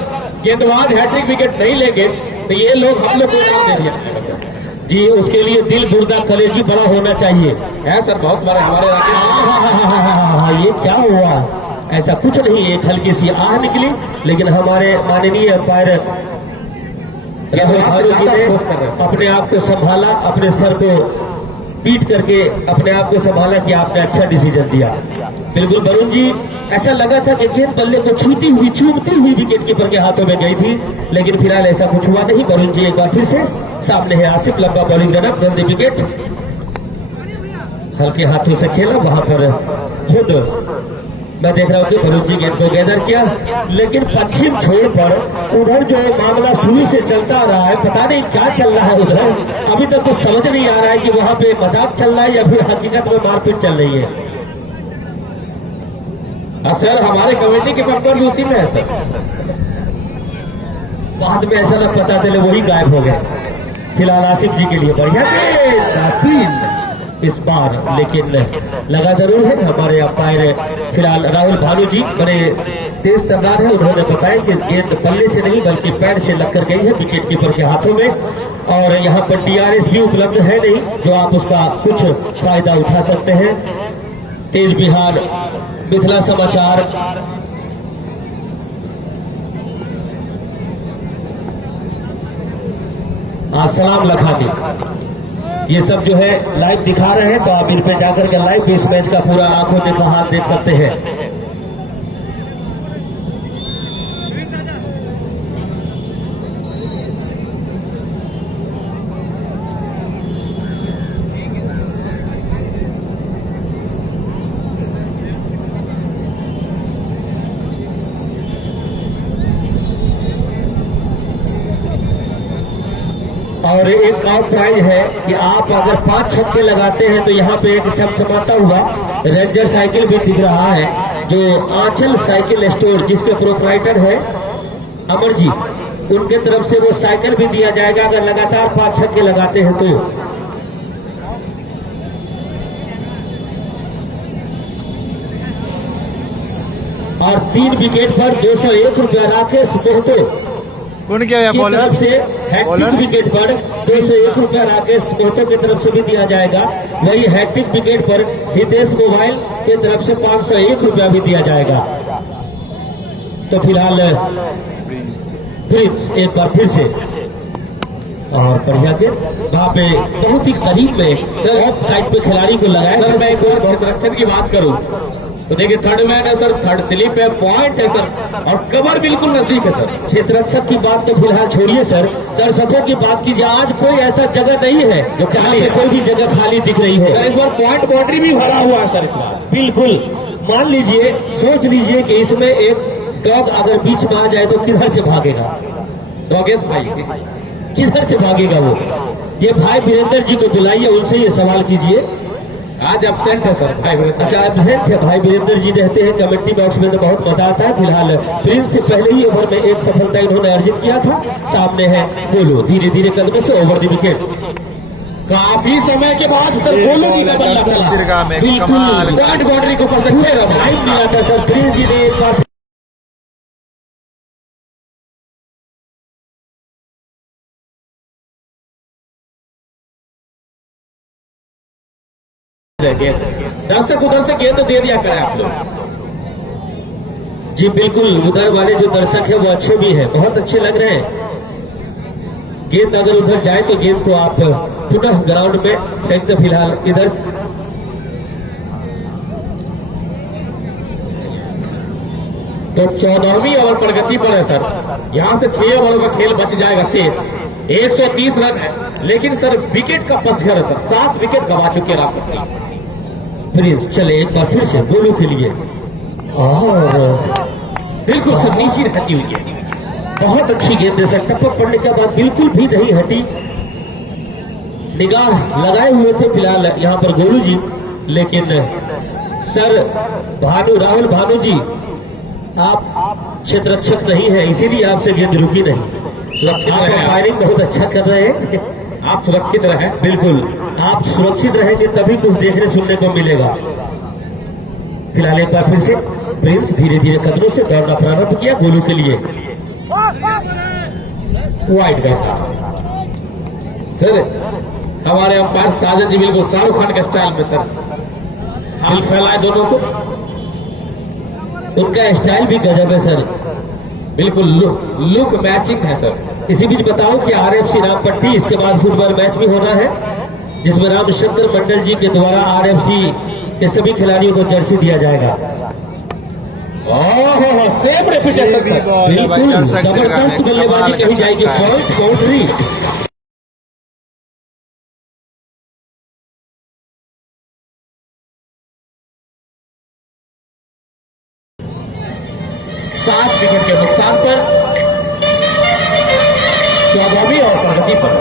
गेंदबाज हैट्रिक विकेट नहीं लेंगे तो ये लोग हम लोग को इनाम दे दिया जी। उसके लिए दिल गुर्दा कलेजी बड़ा होना चाहिए। है सर, बहुत बड़े हमारे हाँ, ये क्या हुआ? ऐसा कुछ नहीं, एक हल्की सी आह निकली, लेकिन हमारे माननीय अंपायर राहुल भानु जी ने अपने आप को संभाला, अपने सर को पीट करके अपने आप को संभाला कि आपने अच्छा डिसीजन दिया। बिल्कुल वरुण जी, ऐसा लगा था कि गेंद बल्ले को छूती हुई चूमती हुई विकेट कीपर के हाथों में गई थी, लेकिन फिलहाल ऐसा कुछ हुआ नहीं। वरुण जी एक बार फिर से सामने है आसिफ, लंबा bowling run up, run the wicket. हल्के हाथों से खेला, वहां पर खुद मैं देख रहा हूँ कि वरुण जी गेंद को गैदर किया, लेकिन पश्चिम छोर पर उधर जो मामला शुरू से चलता आ रहा है, पता नहीं क्या चल रहा है उधर। अभी तक कुछ समझ नहीं आ रहा है कि वहां पे मजाक चल रहा है या फिर हकीकत में मारपीट चल रही है। सर हमारे कमेटी के मेंबर भी उसी में है सर। बाद में ऐसा न पता चले वही गायब हो गए। फिलहाल आसिफ जी के लिए बढ़िया गेंद इस बार, लेकिन लगा जरूर है। हमारे अंपायर फिलहाल राहुल भानु जी बड़े तेज तर्रार है, उन्होंने बताया कि गेंद बल्ले से नहीं बल्कि पैर से लगकर गई है विकेट कीपर के हाथों में, और यहाँ पर DRS भी उपलब्ध है नहीं जो आप उसका कुछ फायदा उठा सकते हैं। तेज बिहार मिथिला समाचार सलाम लखानी, ये सब जो है लाइव दिखा रहे हैं, तो आप इन पे जाकर के लाइव इस मैच का पूरा आंखों देखा हाथ देख सकते हैं। और एक और प्राइज है कि आप अगर 5 छक्के लगाते हैं तो यहाँ पे एक चमचमाता हुआ रेंजर साइकिल भी दिख रहा है, जो आंचल साइकिल स्टोर जिसके प्रोप्राइटर है अमर जी, उनके तरफ से वो साइकिल भी दिया जाएगा अगर लगातार 5 छक्के लगाते हैं तो। और 3 विकेट पर 201 रुपया राकेश महतो कौन क्या है बॉलर से हैट्रिक विकेट पर 201 रुपया राकेश महतो की तरफ से भी दिया जाएगा। वही हैट्रिक विकेट पर हितेश मोबाइल की तरफ से 501 रुपया भी दिया जाएगा। तो फिलहाल प्रिंस एक बार फिर से और बढ़िया के वहां पे बहुत ही करीब में सर ऑफ साइड पे खिलाड़ी को लगाया। सर मैं एक और कंस्ट्रक्शन की बात करूं तो देखिए थर्ड मैन है सर, थर्ड स्लिप है, पॉइंट है सर, और कवर बिल्कुल नजदीक है सर। क्षेत्ररक्षक की बात तो फिलहाल छोड़िए सर, दर्शकों की बात कीजिए। आज कोई ऐसा जगह नहीं है जो खाली है, कोई भी जगह खाली दिख रही हो। सर इस बार पॉइंट बाउंड्री भी भरा हुआ है सर इस बार। बिल्कुल, मान लीजिए, सोच लीजिए कि इसमें एक डॉग अगर बीच में आ जाए तो किधर से भागेगा? डॉगेश भाई किधर से भागेगा वो? ये भाई वीरेंद्र जी को बुलाइए, उनसे ये सवाल कीजिए। आज एब्सेंट है सर भाई वीरेंद्र। अच्छा एब्सेंट है, भाई वीरेंद्र जी रहते हैं कमेटी बॉक्स में तो बहुत मजा आता है। फिलहाल प्रिंस से पहले ही ओवर में एक सफलता इन्होंने अर्जित किया था। सामने है गोलू, धीरे धीरे कदमों से ओवर द विकेट। काफी समय के बाद सर गोलू जी का बल्ला चला, कमाल पॉइंट बाउंड्री को ऊपर से फिर भाई मिला था सर। प्रिंस जी ने एक बार दर्शक उधर से गेंद दे दिया करें आप लोग। जी बिल्कुल, उधर वाले जो दर्शक है वो अच्छे भी हैं, बहुत अच्छे लग रहे हैं। गेंद अगर उधर जाए तो गेंद को आप पुनः ग्राउंड में फेंक दे। फिलहाल इधर तो 14वीं ओवर प्रगति पर है सर। यहां से 6 ओवरों का खेल बच जाएगा शेष। 130 रन है, लेकिन सर विकेट का पतझड़ है सर, 7 विकेट गवा चुके हैं रामपट्टी। प्रिंस चले एक बार फिर से गोलू के लिए, और बिल्कुल सर नीची हटी हुई है। बहुत अच्छी गेंद है सर, टप्पक पड़ने के बाद बिल्कुल भी नहीं हटी। निगाह लगाए हुए थे फिलहाल यहाँ पर गोलू जी, लेकिन सर राहुल भानु जी आप क्षेत्ररक्षक नहीं है, इसीलिए आपसे गेंद रुकी नहीं। सुरक्षित आप रहे, फायरिंग बहुत अच्छा कर रहे हैं, आप सुरक्षित रहे। बिल्कुल आप सुरक्षित रहेंगे तभी कुछ देखने सुनने को मिलेगा। फिलहाल एक बार फिर से प्रिंस धीरे धीरे कदमों से दौड़ना प्रारंभ किया गोलू के लिए। वाइड का सर, हमारे अंपायर साजन जी बिल्कुल शाहरुख खान के स्टाइल में सर हाथ फैलाए दोनों को। उनका स्टाइल भी गजब है सर, बिल्कुल लुक मैचिंग है सर। इसी बीच बताऊं कि आरएफसी रामपट्टी इसके बाद फुटबॉल मैच भी होना है, जिसमें रामचंद्र मंडल जी के द्वारा आरएफसी के सभी खिलाड़ियों को जर्सी दिया जाएगा। सेम रेपिटेशन बिल्कुल जबरदस्त बल्लेबाजी कही जाएगी, पॉइंट बाउंड्री। 7 विकेट के नुकसान पर 14वीं और प्रगति पर।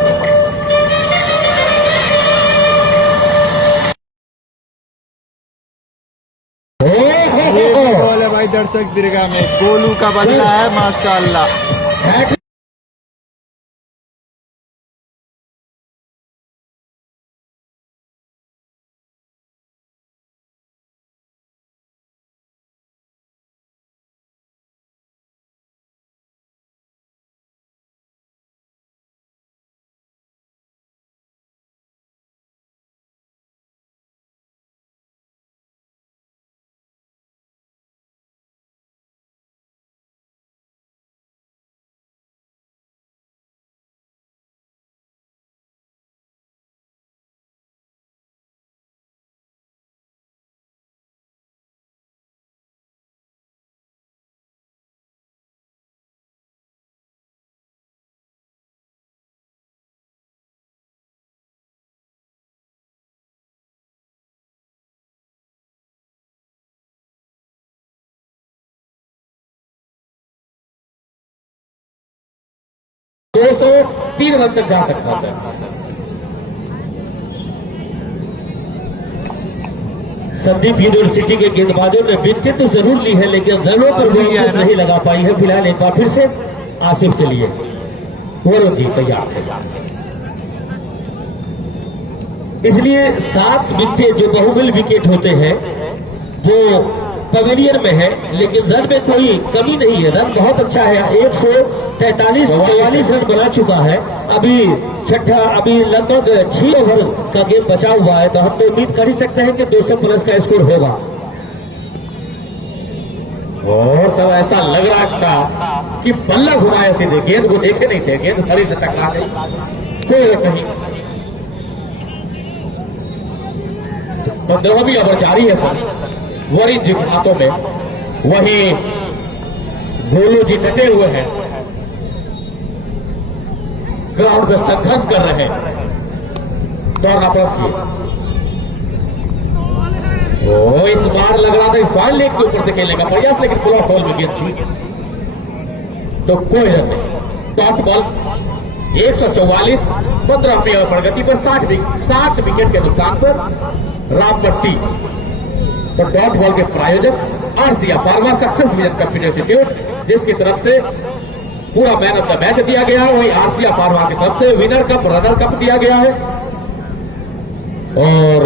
ये भी बॉल है भाई दर्शक दीर्घा में, गोलू का बदला है माशाल्लाह। दो सौ 3 रन तक जा सकता है। संदीप यूनिवर्सिटी के गेंदबाजों ने विकेट तो जरूर ली है, लेकिन रनों पर वो नहीं लगा पाई है। फिलहाल एक बार फिर से आसिफ के लिए वरुण जी तैयार है। इसलिए 7 विकेट जो बहुमूल्य विकेट होते हैं वो पवेलियन में है, लेकिन रन में कोई कमी नहीं है। रन बहुत अच्छा है, 143-44 रन बना चुका है। अभी छठा, अभी लगभग 6 ओवर का गेम बचा हुआ है, तो हम तो उम्मीद कर ही सकते हैं कि 200 प्लस का स्कोर होगा। और सब ऐसा लग रहा था कि बल्ला घुमाया सीधे, गेंद को देखे नहीं थे, गेंद शरीर से टकरा गई, कोई रन नहीं। 15वीं ओवर जारी है सर, वरी जी हाथों में, वही गोलू जी डटे हुए हैं, ग्राउंड पे संघर्ष कर रहे हैं, दौड़ना पड़ती है। ओ इस बार लग रहा था कि फाइन लेग के ऊपर से खेलने का प्रयास, लेकिन ब्लॉक बॉल में गेंद थी, तो कोई रन नहीं। टॉप बॉल 144, 15वीं ओवर प्रगति पर 7 विकेट के नुकसान पर रामपट्टी। तो डॉट बॉल के प्रायोजक RCA pharma success vision company institute, जिसकी तरफ से पूरा मैन ऑफ द मैच दिया गया है, वही आरसीए फार्मा की तरफ से विनर कप, रनर कप दिया गया है। और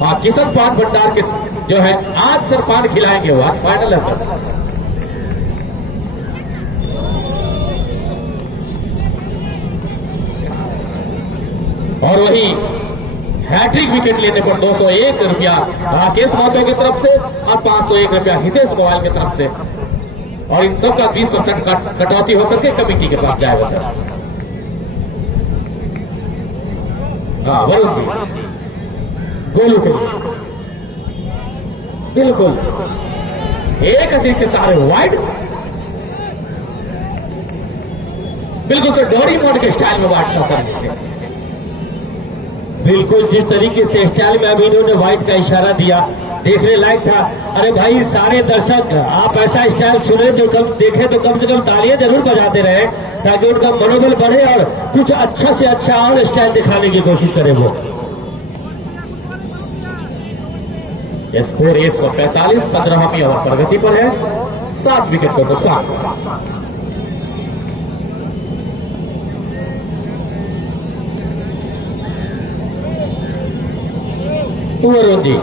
हाँ, किशन पान भंडार के जो है आज सर पान खिलाएंगे, वो आज फाइनल है सर। और वही हैट्रिक विकेट लेने पर 201 रुपया राकेश माधव की तरफ से और 501 रुपया हितेश मोबाइल की तरफ से, और इन सब का 20% कटौती होकर के कमेटी के पास जाएगा सर। हाँ वरुण जी, गोलू के लिए बिल्कुल एक अतिरिक्त सारे वाइड। बिल्कुल सर डॉरी मोड के स्टाइल में वाइड सर। बिल्कुल जिस तरीके से स्टाइल में अभी इन्होंने व्हाइट का इशारा दिया, देखने लायक था। अरे भाई सारे दर्शक आप ऐसा स्टाइल सुने तो कम देखें तो कम से कम तालियां जरूर बजाते रहे, ताकि उनका मनोबल बढ़े और कुछ अच्छा से अच्छा और स्टाइल दिखाने की कोशिश करें वो। स्कोर 145, 15वीं ओवर प्रगति पर है, 7 विकेट पर नुकसान। तुवरोंदी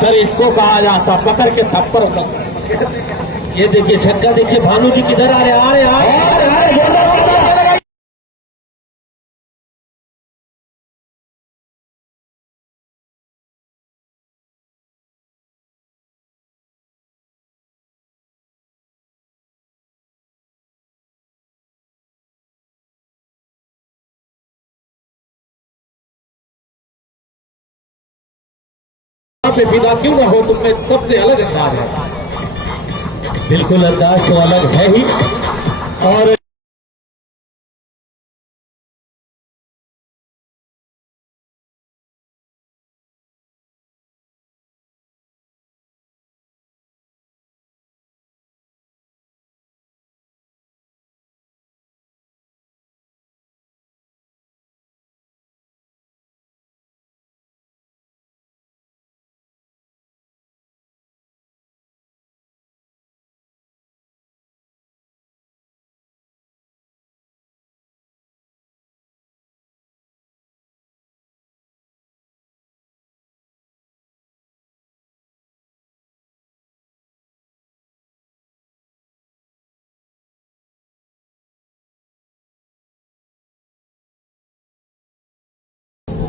सर इसको कहा जाता पकड़ के थप्पड़। ये देखिए छक्का, देखिए भानु जी किधर आ रहे आ रहे। पे फिदा क्यों ना हो, तुमने सबसे अलग अंदाज है। बिल्कुल अंदाज तो अलग है ही। और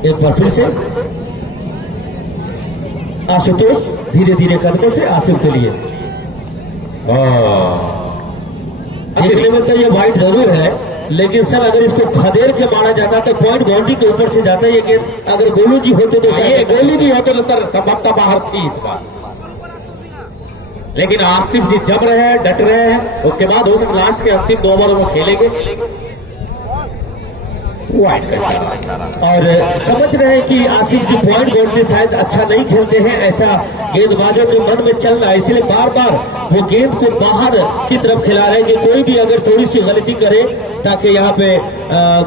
एक बार फिर से आशुतोष धीरे धीरे कदमों से आसिफ के लिए। देखने में तो ये वाइट जरूर है, लेकिन सर अगर इसको खदेड़ के मारा जाता तो पॉइंट बाउंड्री के ऊपर से जाता। ये गेंद अगर गोलू जी होते तो ये गोली भी होते तो सर संभवतः बाहर थी इस बार, लेकिन आसिफ जी जम रहे हैं, डट रहे हैं। उसके बाद हो सकता लास्ट के अंतिम 2 ओवर वो खेलेंगे। वाइड का इशारा। और समझ रहे हैं कि आसिफ जी पॉइंट बाउंड्री शायद अच्छा नहीं खेलते हैं, ऐसा गेंदबाजों के मन में चल रहा है, इसलिए बार बार वो गेंद को बाहर की तरफ खिला रहे हैं कि कोई भी अगर थोड़ी सी गलती करे, ताकि यहाँ पे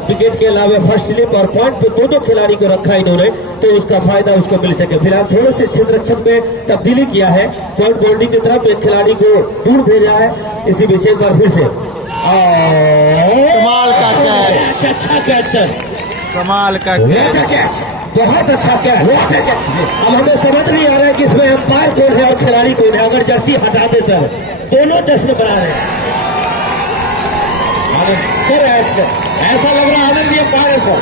विकेट के अलावा फर्स्ट स्लिप और पॉइंट पे 2 खिलाड़ी को रखा इन्होंने, तो उसका फायदा उसको मिल सके। फिलहाल थोड़े से क्षेत्र रक्षक में तब्दीली किया है, पॉइंट बाउंड्री की तरफ एक खिलाड़ी को दूर भेजा है। इसी बीच एक बार फिर से कमाल का कैच, अच्छा कैच सर, कमाल का कैच, बहुत अच्छा कैच। अब हमें समझ नहीं आ रहा है कि इसमें अंपायर कौन है और खिलाड़ी कौन है। अगर जर्सी हटा दे सर, दोनों जश्न बना रहे हैं। सर ऐसा लग रहा है आनंद जी अंपायर है सर।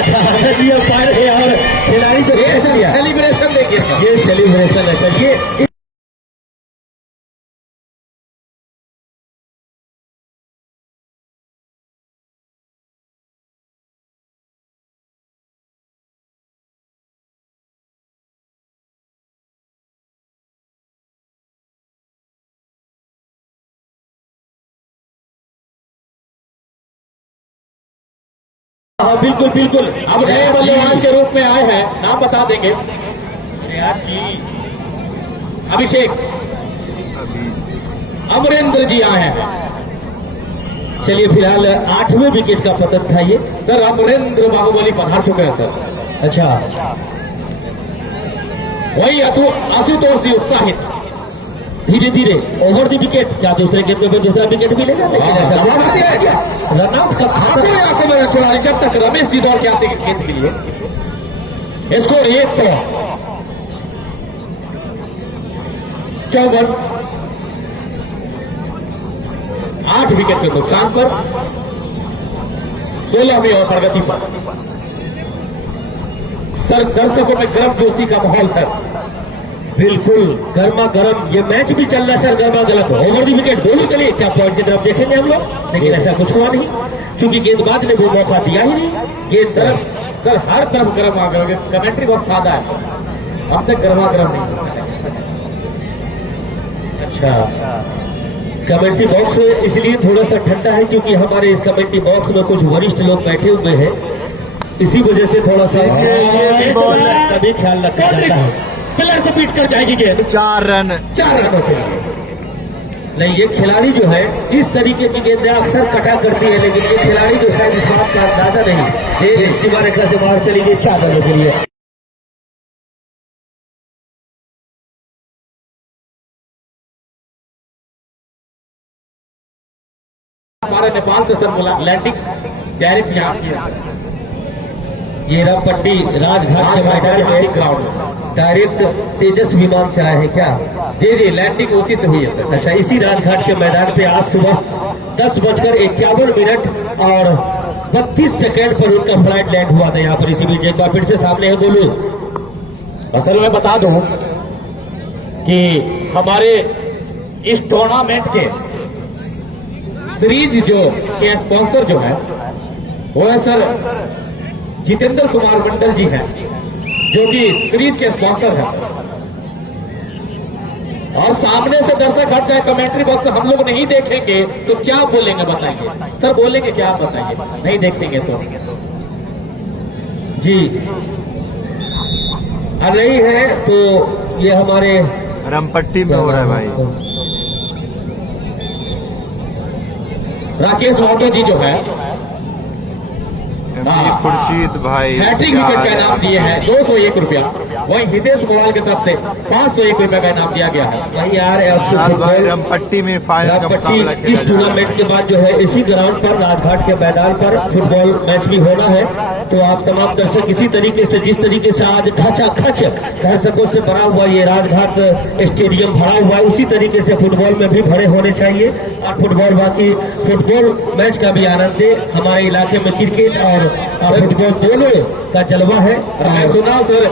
अच्छा आनंद जी अंपायर है और खिलाड़ी को सेलिब्रेशन देखिए, ये सेलिब्रेशन है सर। ये हाँ बिल्कुल बिल्कुल। अब नए बल्लेबाज के रूप में आए हैं, नाम बता देंगे। अभिषेक अमरेंद्र जी आए हैं। चलिए फिलहाल 8वें विकेट का पतन था ये सर। अमरेंद्र बाहुबली पर हार चुके हैं सर। अच्छा वही आशुतोष जी उत्साहित। धीरे धीरे ओवर द विकेट, क्या दूसरे गेंद में दूसरा विकेट मिलेगा? रनआउट का खिलाड़ी जब तक रमेश जी दौड़ के आते गेंद के लिए। स्कोर 154, 8 विकेट के नुकसान पर 16वीं ओवर प्रगति पर। सर दर्शकों में गर्म जोशी का माहौल है। बिल्कुल गर्मा गर्म ये मैच भी चल रहा है सर, गर्मा गर्म। ओवर दी विकेट दोनों के लिए क्या पॉइंट की तरफ देखेंगे हम लोग, लेकिन ऐसा कुछ हुआ नहीं, क्योंकि गेंदबाज ने वो मौका दिया ही नहीं। गेंद तरफ सर हर तरफ गर्म आ गए। कमेंट्री बहुत सादा है। अब तक गर्मा गर्म नहीं होता है। अच्छा, कमेंट्री बॉक्स इसलिए थोड़ा सा ठंडा है क्योंकि हमारे इस कमेंट्री बॉक्स में कुछ वरिष्ठ लोग बैठे हुए हैं, इसी वजह से थोड़ा सा कभी ख्याल रखा जाता है। पिलर को पीट कर जाएगी गेंद, 4 रन। 4 रनों के लिए। नहीं, ये खिलाड़ी जो है इस तरीके की गेंदें अक्सर कटा करती है, लेकिन ये खिलाड़ी जो है इस बात का अंदाजा नहीं, ये सीमा रेखा से बाहर चली गई 4 रनों के लिए। हमारे नेपाल से सर लैंडिंग डायरेक्ट यहाँ किया। ये रामपट्टी राजघाट के मैदान में ग्राउंड डायरेक्ट तेजस विमान से आए हैं क्या? जी लैंडिंग उसी से हुई है सर। अच्छा, इसी राजघाट के मैदान पे आज सुबह 10:51 और 32 सेकंड पर उनका फ्लाइट लैंड हुआ था यहाँ पर। इसी बीच एक बार फिर से सामने है गोलू। असल में बता दूं कि हमारे इस टूर्नामेंट के सीरीज जो के स्पॉन्सर जो है वो है सर जितेंद्र कुमार मंडल जी हैं, जो कि सीरीज के स्पॉन्सर हैं। और सामने से दर्शक हट जाए कमेंट्री बॉक्स में, हम लोग नहीं देखेंगे तो क्या बोलेंगे बताएंगे सर? बोलेंगे क्या आप बताएंगे? नहीं देखेंगे तो जी नहीं है तो ये हमारे रमपट्टी में हो रहा है भाई। राकेश महतो जी जो है खुर्शीद भाई हैट्रिक विकेट का इनाम दिए हैं 201 रुपया। वहीं हितेश मोबाइल की तरफ से 501 रुपया का इनाम दिया गया है। भाई यार भाई रमपट्टी में फाइनल का मुकाबला इस खेला जा रहा टूर्नामेंट के बाद जो है इसी ग्राउंड पर राजघाट के मैदान पर फुटबॉल मैच भी होना है। तो आप तमाम दर्शक इसी तरीके से, जिस तरीके से आज खचाखच दर्शकों से भरा हुआ ये राजघाट स्टेडियम भरा हुआ है, उसी तरीके से फुटबॉल में भी भरे होने चाहिए। और फुटबॉल बाकी फुटबॉल मैच का भी आनंद दे। हमारे इलाके में क्रिकेट और फुटबॉल दोनों का जलवा है। मैं सुना सर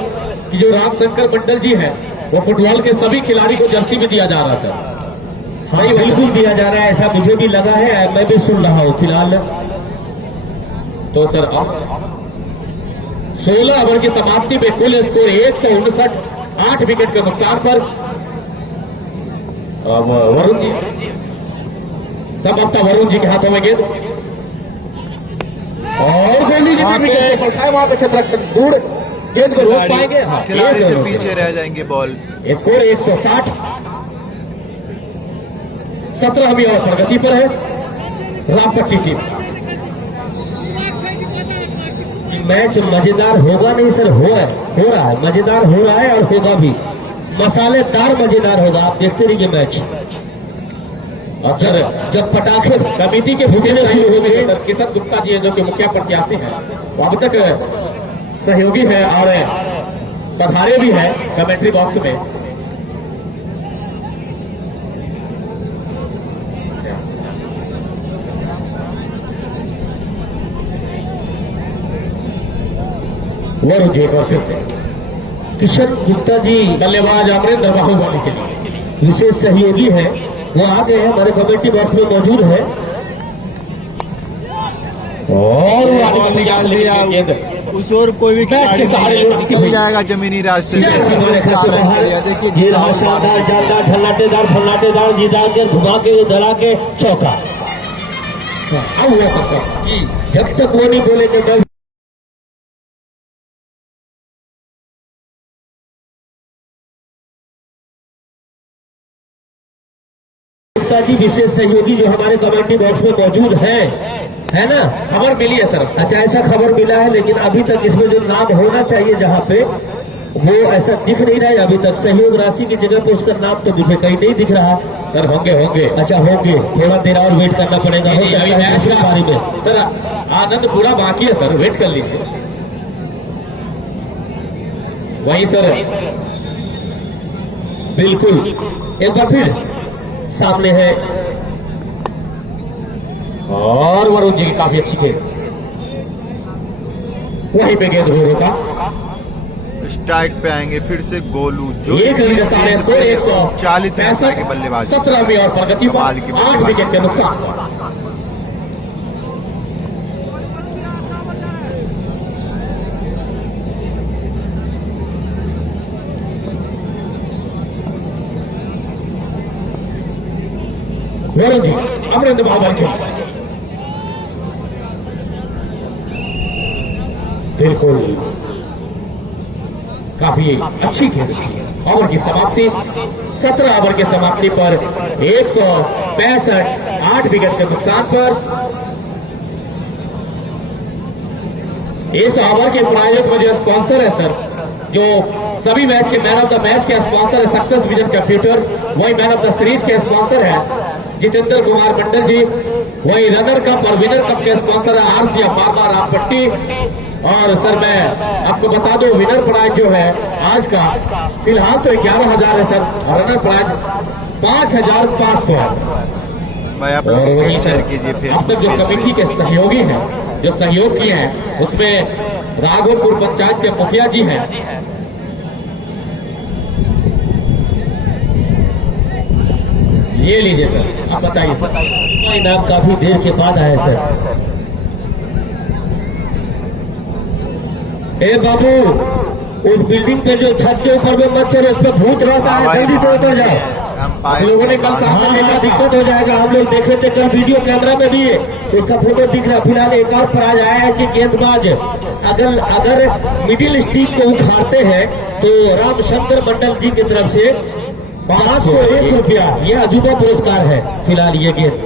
कि जो रामशंकर मंडल जी हैं वो फुटबॉल के सभी खिलाड़ी को जर्सी भी दिया जा रहा है सर। हाँ, बिल्कुल दिया जा रहा है, ऐसा मुझे भी लगा है, मैं भी सुन रहा हूँ फिलहाल। तो सर 16 ओवर की समाप्ति में कुल स्कोर 159, 8 विकेट के नुकसान पर। अब वरुण जी सब अब वरुण जी के हाथों में गेंद और गोली जी भी विकेट पर है। वहां पे क्षेत्ररक्षक दूर गेंद को रोक पाएंगे। हाँ, खिलाड़ी से पीछे रह जाएंगे बॉल। स्कोर 160, 17वीं ओवर प्रगति पर है रामपट्टी टीम। मैच मजेदार होगा नहीं सर, हो रहा है, मजेदार हो रहा है और होगा भी, मसालेदार मजेदार होगा। आप देखते रहिए मैच। और सर जब पटाखे कमेटी के फुटेने शुरू हो गए, सर किशन गुप्ता जी जो कि मुखिया प्रत्याशी हैं, वो अब तक सहयोगी है और पधारे भी है कमेंट्री बॉक्स में। वरुण जी और फिर से किशन गुप्ता जी बल्लेबाज अमरिंदर बाहुबली के लिए विशेष सहयोगी है, वो आ गए हैं, हमारे कमेटी बॉक्स में मौजूद है। और वो आगे निकाल दिया उस और कोई भी खिलाड़ी निकल जाएगा जमीनी रास्ते से। देखिए शानदार जानदार झल्लाटेदार फल्लाटेदार जिदा के घुमा के दला के चौका। जब तक वो नहीं बोलेंगे जी विशेष सहयोगी जो हमारे कमेटी बॉक्स में मौजूद है ना? खबर मिली है सर। अच्छा, ऐसा खबर मिला है, लेकिन अभी तक इसमें जो नाम होना चाहिए जहाँ पे वो ऐसा दिख नहीं रहा है अभी तक। सहयोग राशि की जगह पे उसका नाम तो मुझे कहीं नहीं दिख रहा। सर होंगे। अच्छा होंगे, थोड़ा देर और वेट करना पड़ेगा। पारी में सर आनंद पूरा बाकी है सर, वेट कर लीजिए। वहीं सर बिल्कुल एक बार फिर सामने है और वरुण जी की काफी अच्छी खेल, वहीं पे गेंद रोका। स्ट्राइक पे आएंगे फिर से गोलू जो 40 की बल्लेबाजी। 17वीं ओवर प्रगति पर 8 विकेट के नुकसान। वरुण जी अमरिंदर बाबर खेल बिल्कुल काफी अच्छी खेल थी। ओवर की समाप्ति 17 ओवर की समाप्ति पर 165 8 विकेट के नुकसान पर। इस ओवर के प्रायोजक में जो स्पॉन्सर है सर, जो सभी मैच के मैन ऑफ द मैच के स्पॉन्सर है सक्सेस विजन कंप्यूटर, वही मैन ऑफ द सीरीज के स्पॉन्सर है जितेंद्र कुमार मंडल जी, वही रनर कप और विनर कप के स्पॉन्सर है आरसीएफ फार्मा रामपट्टी। और सर मैं आपको बता दूं विनर प्राइज जो है आज का फिलहाल तो 11,000 है सर, और रनर प्राइज 5,500 है। भाई आप लोग एक शेयर कीजिए अब तक जो कमेटी के सहयोगी हैं, जो सहयोग किए हैं, उसमें राघोपुर पंचायत के मुखिया जी हैं, ये लीजिए सर, आप बताइए। इनाम काफी देर के बाद आया सर। ए बाबू, उस बिल्डिंग पे जो छत के ऊपर में मत चलो, उस पर भूत रहता है, जल्दी से उतर जाओ। हम लोगों ने कल सामने देखा, दिक्कत हो जाएगा। हम लोग देखे थे कल वीडियो कैमरा में भी उसका फोटो दिख रहा। फिलहाल एक और प्राइज आया है कि गेंदबाज अगर मिडिल स्टिक को उखाड़ते हैं तो रामशंकर मंडल जी की तरफ से 501 रुपया, यह अजूबा पुरस्कार है फिलहाल ये गेंद।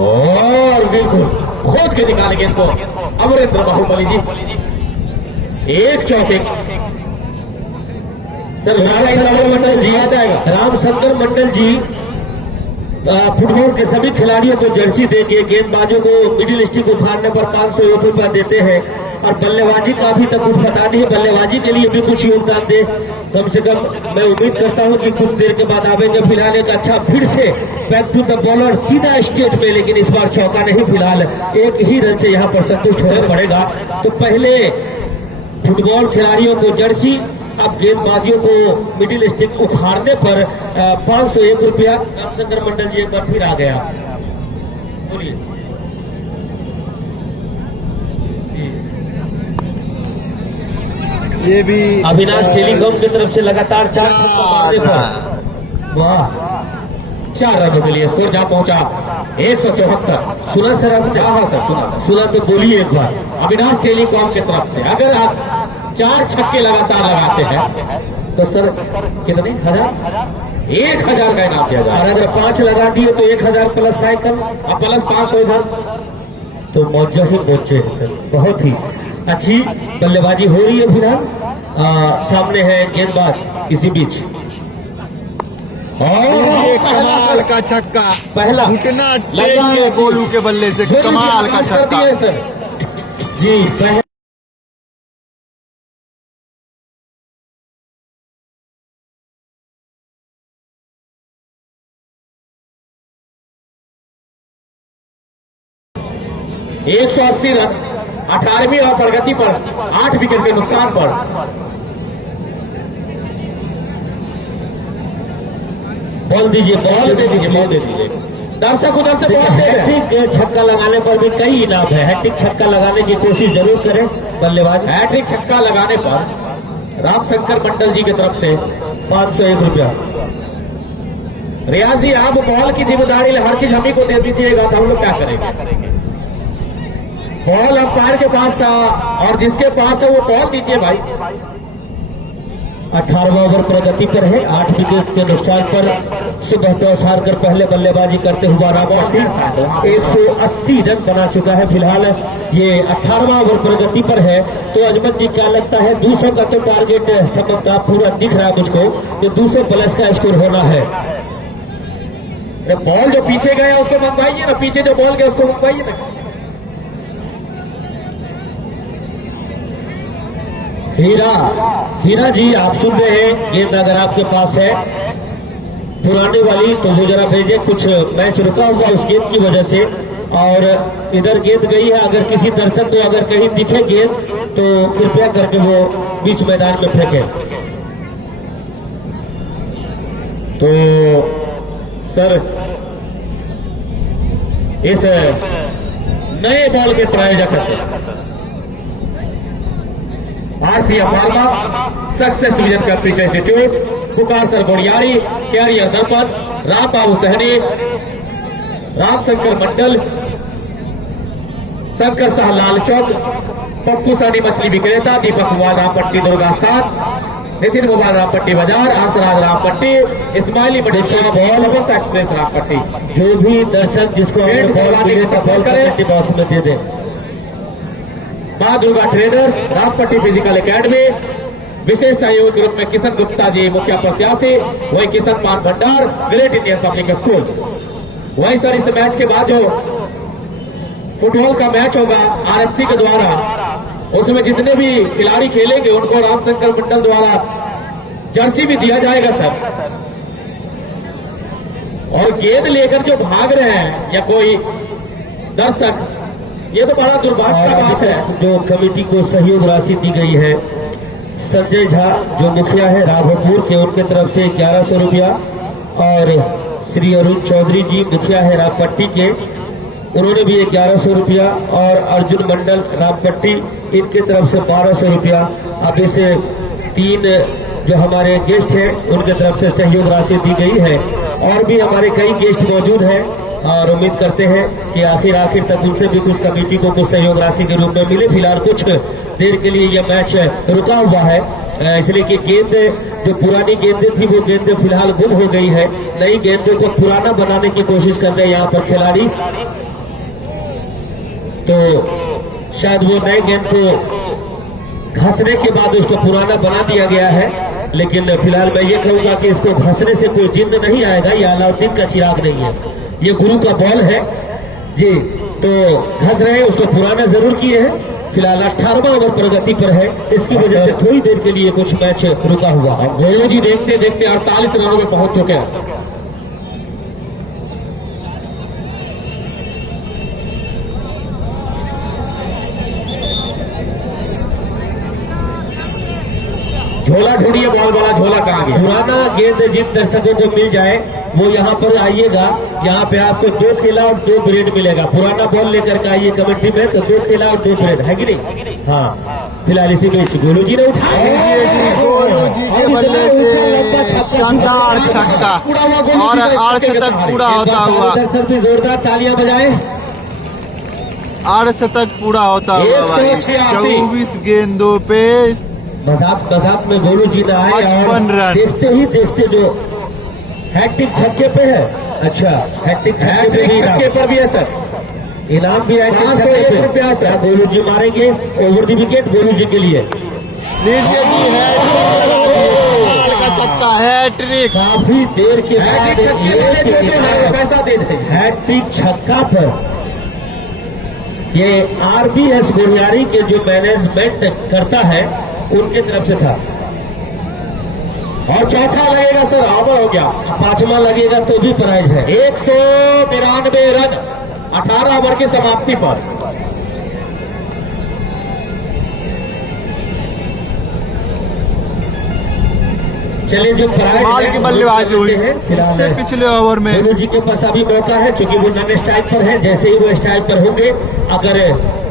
और बिल्कुल खोद के निकाले गेंद को अमरेंद्र बाहुबली जी, एक चौके सर रामशंकर मंडल जी फुटबॉल के सभी खिलाड़ियों को जर्सी देके गेंदबाजों को मिडिल स्टिक उखाड़ने पर 501 रुपया देते हैं। और बल्लेबाजी का अभी तक कुछ पता नहीं है, बल्लेबाजी के लिए भी कुछ योगदान दे कम से कम। मैं उम्मीद करता हूं कि कुछ देर के बाद आवेंगे। फिलहाल एक अच्छा फिर से बैक टू द बॉलर सीधा स्टेट में, लेकिन इस बार चौका नहीं, फिलहाल एक ही रन से यहां पर संतुष्ट होना पड़ेगा। तो पहले फुटबॉल खिलाड़ियों को जर्सी, अब गेंदबाजियों को मिडिल स्टिक उखाड़ने पर 501 रुपया। रामशंकर मंडल जी एक बार फिर आ गया, बोलिए। ये भी अविनाश टेलीकॉम की तरफ से लगातार 4 छक्का मारने पर वाह 4 रनों के लिए स्कोर जहां पहुंचा 174। सुना सर आपने? हाँ सर सुना तो बोलिए एक बार। अविनाश टेलीकॉम की तरफ से अगर आप 4 छक्के लगातार लगाते हैं तो सर कितने हजार 1,000 का इनाम दिया और जाए। अगर 5 लगा दिए तो 1,000 प्लस साइकिल और प्लस 500 इधर। तो मौजा ही मौजे है सर। बहुत ही अच्छी बल्लेबाजी हो रही है फिलहाल। सामने है गेंदबाज इसी बीच, ये कमाल का छक्का, पहला घुटना टेक के गोलू के बल्ले से कमाल का छक्का। सर जी पहला 180 रन 18वीं और प्रगति पर 8 विकेट के नुकसान पर। बॉल दीजिए, बॉल दे दीजिए, बॉल दे दीजिए। दर्शक उधर से बॉल दे रहे हैं। हैट्रिक छक्का लगाने पर भी कई इनाम है। हैट्रिक छक्का लगाने की कोशिश जरूर करें बल्लेबाज। हैट्रिक छक्का लगाने पर रामशंकर मंडल जी की तरफ से 501 रुपया। रियाज जी आप बॉल की जिम्मेदारी हर चीज हम ही को दे दीजिएगा तो हम लोग क्या करेंगे। बॉल अंपायर के पास था और जिसके पास है वो बॉल दीजिए भाई। 18वां ओवर प्रगति पर है, 8 विकेट के नुकसान पर सुबह सारकर पहले बल्लेबाजी करते हुआ रामपट्टी 180 रन बना चुका है फिलहाल। ये 18वां ओवर प्रगति पर है। तो अजमत जी क्या लगता है 200 का तो टारगेट समझता पूरा दिख रहा है मुझको, तो 200 प्लस का स्कोर होना है। बॉल जो पीछे गया उसको मंगवाइए ना, पीछे जो बॉल गया उसको मंगवाइए ना। हीरा जी आप सुन रहे हैं, गेंद अगर आपके पास है पुराने वाली तो वो जरा भेजे। कुछ मैच रुका हुआ उस गेंद की वजह से, और इधर गेंद गई है। अगर किसी दर्शक को अगर कहीं दिखे गेंद तो कृपया करके वो बीच मैदान में फेंके। तो सर इस नए बॉल के प्रायोजक है RCF pharma success vision computer institute, पुकार सर बोड़ियारी, कैरियर दलपत, राम बाबू सहनी, रामशंकर मंडल, शंकर शाह लाल चौक, पप्पू सानी मछली विक्रेता, दीपक कुमार रामपट्टी दुर्गा स्थान, नितिन कुमार रामपट्टी बाजार, हंसराज रामपट्टी, इस्माइली बॉल एक्सप्रेस रामपट्टी। जो भी दर्शक जिसको बॉल कमेंट बॉक्स में दे दे। Maa Durga traders, Rampatti physical academy, विशेष सहयोग ग्रुप में किशन गुप्ता जी मुखिया प्रत्याशी, वही किशन पान भंडार, ग्रेट इंडियन पब्लिक स्कूल। वही सर इस मैच के बाद जो फुटबॉल का मैच होगा आरएफसी के द्वारा, उसमें जितने भी खिलाड़ी खेलेंगे उनको रामशंकर मंडल द्वारा जर्सी भी दिया जाएगा सर। और गेंद लेकर जो भाग रहे हैं या कोई दर्शक, ये तो बड़ा दुर्भाग्य का बात है। जो कमेटी को सहयोग राशि दी गई है, संजय झा जो मुखिया है राघोपुर के, उनके तरफ से 1100 रुपया, और श्री अरुण चौधरी जी मुखिया है रामपट्टी के, उन्होंने भी 1100 रुपया, और अर्जुन मंडल रामपट्टी इनके तरफ से 1200 रुपया। अब इसे 3 जो हमारे गेस्ट हैं उनके तरफ से सहयोग राशि दी गई है, और भी हमारे कई गेस्ट मौजूद हैं, और उम्मीद करते हैं कि आखिर तक उनसे भी कुछ कमेटी को कुछ सहयोग राशि के रूप में मिले। फिलहाल कुछ देर के लिए यह मैच रुका हुआ है, इसलिए कि गेंद जो पुरानी गेंदें थी वो गेंदें फिलहाल गुम हो गई है। नई गेंदों को पुराना बनाने की कोशिश कर रहे हैं यहाँ पर खिलाड़ी, तो शायद वो नए गेंद को घसने के बाद उसको पुराना बना दिया गया है। लेकिन फिलहाल मैं ये कहूंगा कि इसको घसने से कोई जिन्न नहीं आएगा, ये अलाउद्दीन का चिराग नहीं है, ये गुरु का बॉल है जी। तो घस रहे हैं, उसको पुराना जरूर किए हैं। फिलहाल 18वां ओवर प्रगति पर है, इसकी वजह से थोड़ी देर के लिए कुछ मैच रुका हुआ। गोलू जी देखते देखते 48 रनों में पहुंच चुके हैं। झोला ढूंढिए, बॉल वाला झोला कहाँ गया? पुराना गेंद जिन दर्शकों को मिल जाए वो यहाँ पर आइएगा, यहाँ पे आपको 2 खेला और 2 ब्रेड मिलेगा। पुराना बॉल लेकर के आइए कमेटी में, तो 2 खेला और 2 ब्रेड है कि नहीं? हाँ, फिलहाल इसी बीच गोलू जी ने उठाया, गोलू जी के बल्ले से शानदार छक्का और अर्धशतक पूरा होता हुआ, दर्शक भी जोरदार तालियां बजाए। अर्धशतक पूरा होता हुआ भाई 24 गेंदों पे मजाक में गोलू जी ने आए 55 और रन। देखते ही देखते जो हैट्रिक छक्के पे है, अच्छा हैट्रिक छक्के पर भी है सर, इनाम भी है। 501 रुपया सर गोलू जी मारेंगे ओवर द विकेट गोलू जी के लिए। लीजिए जी हैट्रिक का छक्का, हैट्रिक। काफी देर के बाद पैसा दे दे। हैट्रिक छक्का पर ये आरबीएस गोरियारी के जो मैनेजमेंट करता है उनके तरफ से था। और चौथा लगेगा सर, ओवर हो गया। 5वां लगेगा तो भी प्राइज है। 192 रन 18 ओवर की समाप्ति पर। चलिए जो प्राइज माल की बल्लेबाजी हुई फिलहाल इससे पिछले ओवर में गोलू जी के पास अभी मौका है, क्योंकि वो नन स्ट्राइक पर है। जैसे ही वो स्ट्राइक पर होंगे, अगर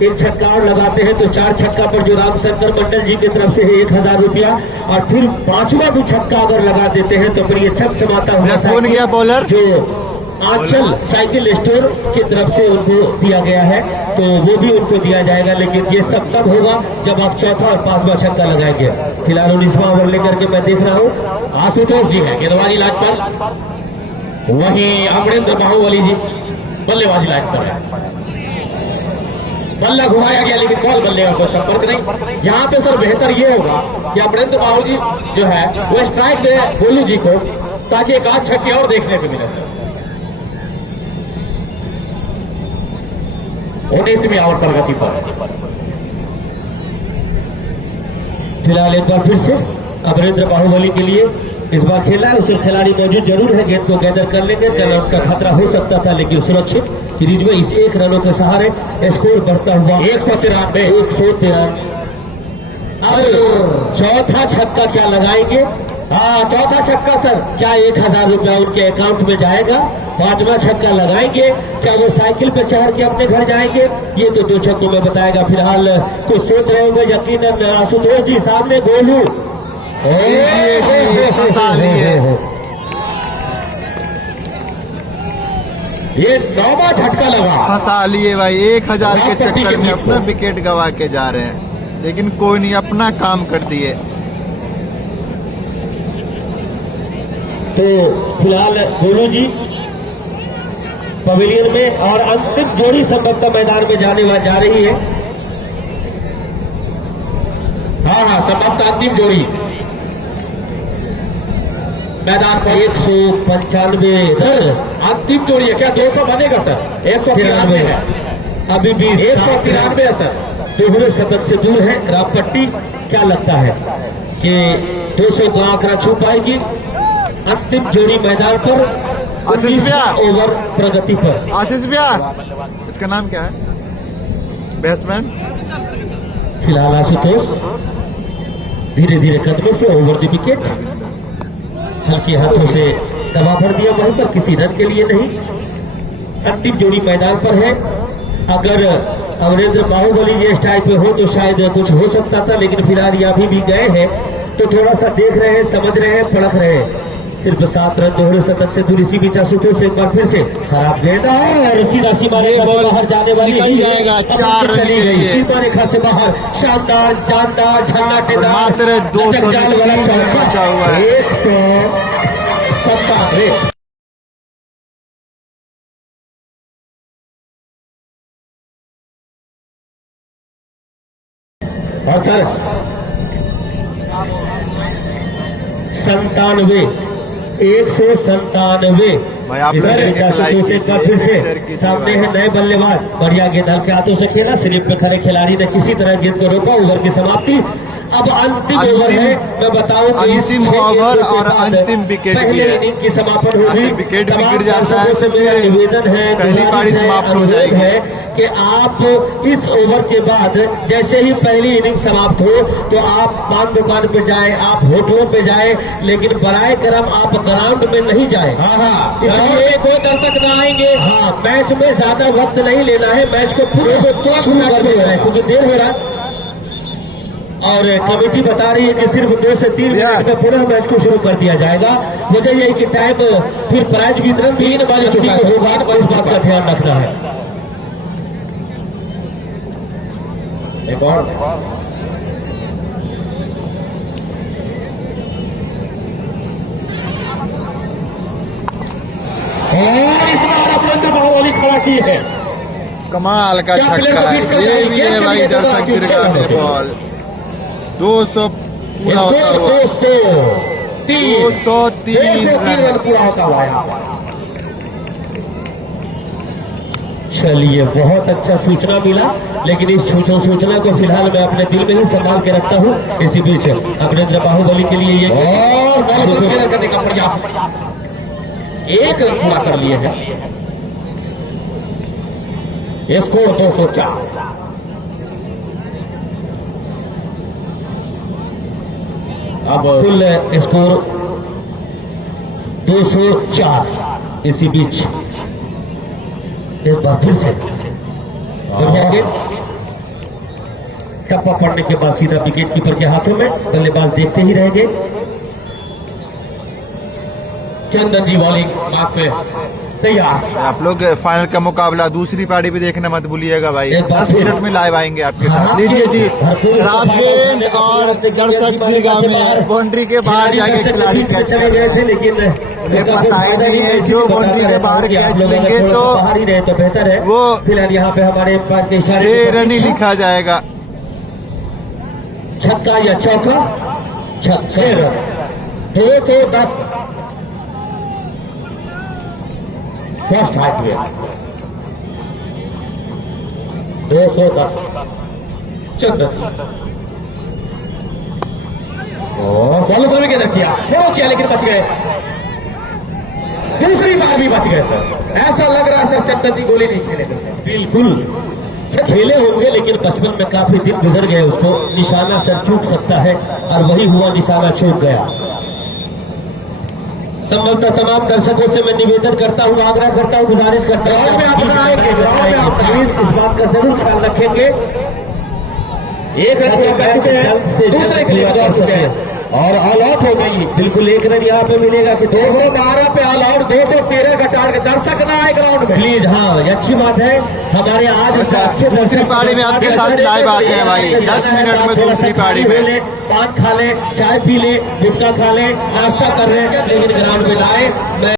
1 छक्का और लगाते हैं तो 4 छक्का पर जो रामशंकर मंडल जी की तरफ से है 1000 रुपया, और फिर 5वां भी छक्का अगर लगा देते हैं तो फिर ये चमचमाता हुआ कौन गया बॉलर? जो आंचल साइकिल स्टोर की तरफ से उनको दिया गया है, तो वो भी उनको दिया जाएगा। लेकिन ये सब तब होगा जब आप 4था और 5वां छक्का लगाएंगे। फिलहाल 19वां ओवर लेकर के मैं देख रहा हूँ आशुतोष जी है गेंदबाजी लाइन पर, वहीं अमरेंद्र बाहुबली जी बल्लेबाजी लाइन पर है। बल्ला घुमाया गया लेकिन बॉल बल्ले का कोई संपर्क नहीं। यहाँ पे सर बेहतर ये होगा कि अमरेंद्र बाबू जी जो है वो स्ट्राइक दे गोलू जी को, ताकि एक आध छक्के और देखने को मिले सर। 19वीं ओवर प्रगति पर। फिलहाल एक बार फिर से अमरेंद्र बाहुबली के लिए इस बार खेला है, उसके खिलाड़ी मौजूद जरूर है, गेंद को गैदर कर लेंगे। रन आउट का खतरा हो सकता था लेकिन सुरक्षित क्रीज में इस 1 रनों के सहारे स्कोर बढ़ता हुआ 113। अब चौथा छक्का क्या लगाएंगे? हाँ, चौथा छक्का सर, क्या 1000 रुपया उनके अकाउंट में जाएगा? 5वां छक्का लगाएंगे, क्या वो साइकिल पे चढ़ के अपने घर जाएंगे? ये तो 2 छक्कों में बताएगा। फिलहाल कुछ सोच रहे होंगे यकीनन आशुतोष जी, सामने गोलू ये 9वां झटका लगा। फंसा लिए भाई, 1000 के चक्कर में अपना विकेट गवा के जा रहे हैं, लेकिन कोई नहीं, अपना काम कर दिए। तो फिलहाल गोलू जी पवेलियन में और अंतिम जोड़ी संभवतः मैदान में जा रही है। हाँ, संभवतः अंतिम जोड़ी मैदान पर 195 सर, अंतिम जोड़ी है क्या? 200 बनेगा सर? 193 है अभी भी 193 है सर। दोहरे शतक से दूर है रामपट्टी। क्या लगता है कि 200 का आंकड़ा छू पाएगी? अंतिम जोड़ी मैदान पर, आशीष भैया। ओवर प्रगति पर। आशीष भैया, इसका नाम क्या है बैट्समैन? फिलहाल आशुतोष धीरे धीरे कदमों से ओवर द विकेट, हल्के हाथों से दबा भर दिया वहीं पर, किसी रन के लिए नहीं। अंतिम जोड़ी मैदान पर है। अगर अमरेंद्र बाहुबली ये स्टाइल पे हो तो शायद कुछ हो सकता था, लेकिन फिलहाल ये अभी भी गए हैं तो थोड़ा सा देख रहे हैं, समझ रहे हैं, परख रहे हैं। सिर्फ 7 रन दोहरे शतक से दूर। इसी बीच आशुतोष एक बार फिर से खराब गेंद और सीधा सीमा रेखा से बाहर जाने वाली निकल जाएगा, 4 रन चली के गई लिए। सीमा रेखा से बाहर। शानदार, जानदार, झन्नाटेदार, मात्र 200 जाल वाला नीचे चौका। बचा हुआ है। 197। और सर 97, 197। भाई आप इधर लोग एक लाइक एक बार फिर कीजिए, शेयर से कीजिए सामने भाई। है नए बल्लेबाज। बढ़िया गेंद हल्के हाथों से खेला, स्लिप पे खड़े खिलाड़ी ने किसी तरह गेंद को रोका। ओवर की समाप्ति। अब अंतिम ओवर है। मैं बताऊं कि इस अंतिम 6 ओवर गेंदों के और बाद अंतिम विकेट भी पहले है। इनिंग की समापन यहाँ से होगी। विकेट भी तमाम गिर जाता है, दर्शकों से मेरा निवेदन है, पहली पारी गुजारिश है, समाप्त हो अनुरोध जाएगी। है कि आप इस ओवर के बाद जैसे ही पहली इनिंग समाप्त हो तो आप पान दुकान पे जाएं, आप होटलों पे जाएं, लेकिन बराए करम आप ग्राउंड में नहीं जाएं। हाँ, इसलिए कोई दर्शक ना आएंगे। हाँ, मैच में ज्यादा वक्त नहीं लेना है, मैच को पूरे शुरू कर देना है क्योंकि देर हो रहा है। और कमेटी बता रही है कि सिर्फ 2 से 3 मिनट में पुनः मैच को शुरू कर दिया जाएगा। वजह यही कि टाइम फिर प्राइज वितरण 3 बजे चुका होगा, इस बात का ध्यान रखना है। एक और इस बार अमरेंद्र बाहुबली खड़ा की है। कमाल का क्या प्लेयर छक्का को है, बीट कर ये जाएगी? भी है ये भाई चलिए दर्शक तो गिरगाने आगे बॉल। 200 पूरा होता हुआ, 203 रन रन। पूरा होता हुआ यहाँ पर। चलिए, बहुत अच्छा सूचना मिला, लेकिन इस सूचना को फिलहाल मैं अपने दिल में ही संभाल के रखता हूँ। इसी बीच अमरेंद्र बाहुबली के लिए ये और करने का प्रयास, 1 रन पूरा कर लिए हैं। स्कोर 204। अब कुल स्कोर 204। इसी बीच एक बार फिर से टप्पा पड़ने के बाद सीधा विकेट कीपर के हाथों में, बल्लेबाज देखते ही रह गए। चंदन जी बॉलिंग मार्क पे तैयार। आप लोग फाइनल का मुकाबला दूसरी पारी भी देखना मत भूलिएगा भाई। एक बार 10 फिर। मिनट में लाइव आएंगे आपके हाँ, साथ। लीजिए जी, भरपूर खराब गेंद और दर्शक दीर्घा में बाउंड्री के बाहर जाके खिलाड़ी कैच चले गए थे, लेकिन पता ही नहीं है, जो बाउंड्री के बाहर कैच लेंगे तो बाहर ही रहे तो बेहतर है। वो फिलहाल यहाँ पे हमारे अंपायर के 6 रन ही लिखा जाएगा। छक्का या चौका? 6 रन। 210 फर्स्ट हाइट में 210 चंदन बॉल के रखिया थोड़ा किया, लेकिन बच गए। दूसरी बार भी बच गए सर। ऐसा लग रहा है सर चंदन जी गोली नहीं खेले थे। बिल्कुल खेले होंगे, लेकिन बचपन में काफी दिन गुजर गए, उसको निशाना सर चूक सकता है, और वही हुआ, निशाना चूक गया। संभवतः तमाम दर्शकों से मैं निवेदन करता हूँ, आग्रह करता हूँ, गुजारिश करता हूँ, प्लीज इस बात का जरूर ख्याल रखेंगे। एक रन मैच जल्द से दूसरे जल्द के लिए पूरा दौड़ कर चुके सके। हैं। और ऑल आउट हो गई। बिल्कुल एक रन यहाँ पे मिलेगा कि 212 पे ऑल आउट, 213 का टारगेट। दर्शक ना आए ग्राउंड में प्लीज। हाँ, ये अच्छी बात है। हमारे आज अच्छे दूसरी पारी में आपके साथ लाइव आते हैं भाई, 10 मिनट में दूसरी पारी में। पान खा ले, चाय पी ले, गुटखा खा ले, नाश्ता कर रहे हैं, लेकिन ग्राउंड में लाए।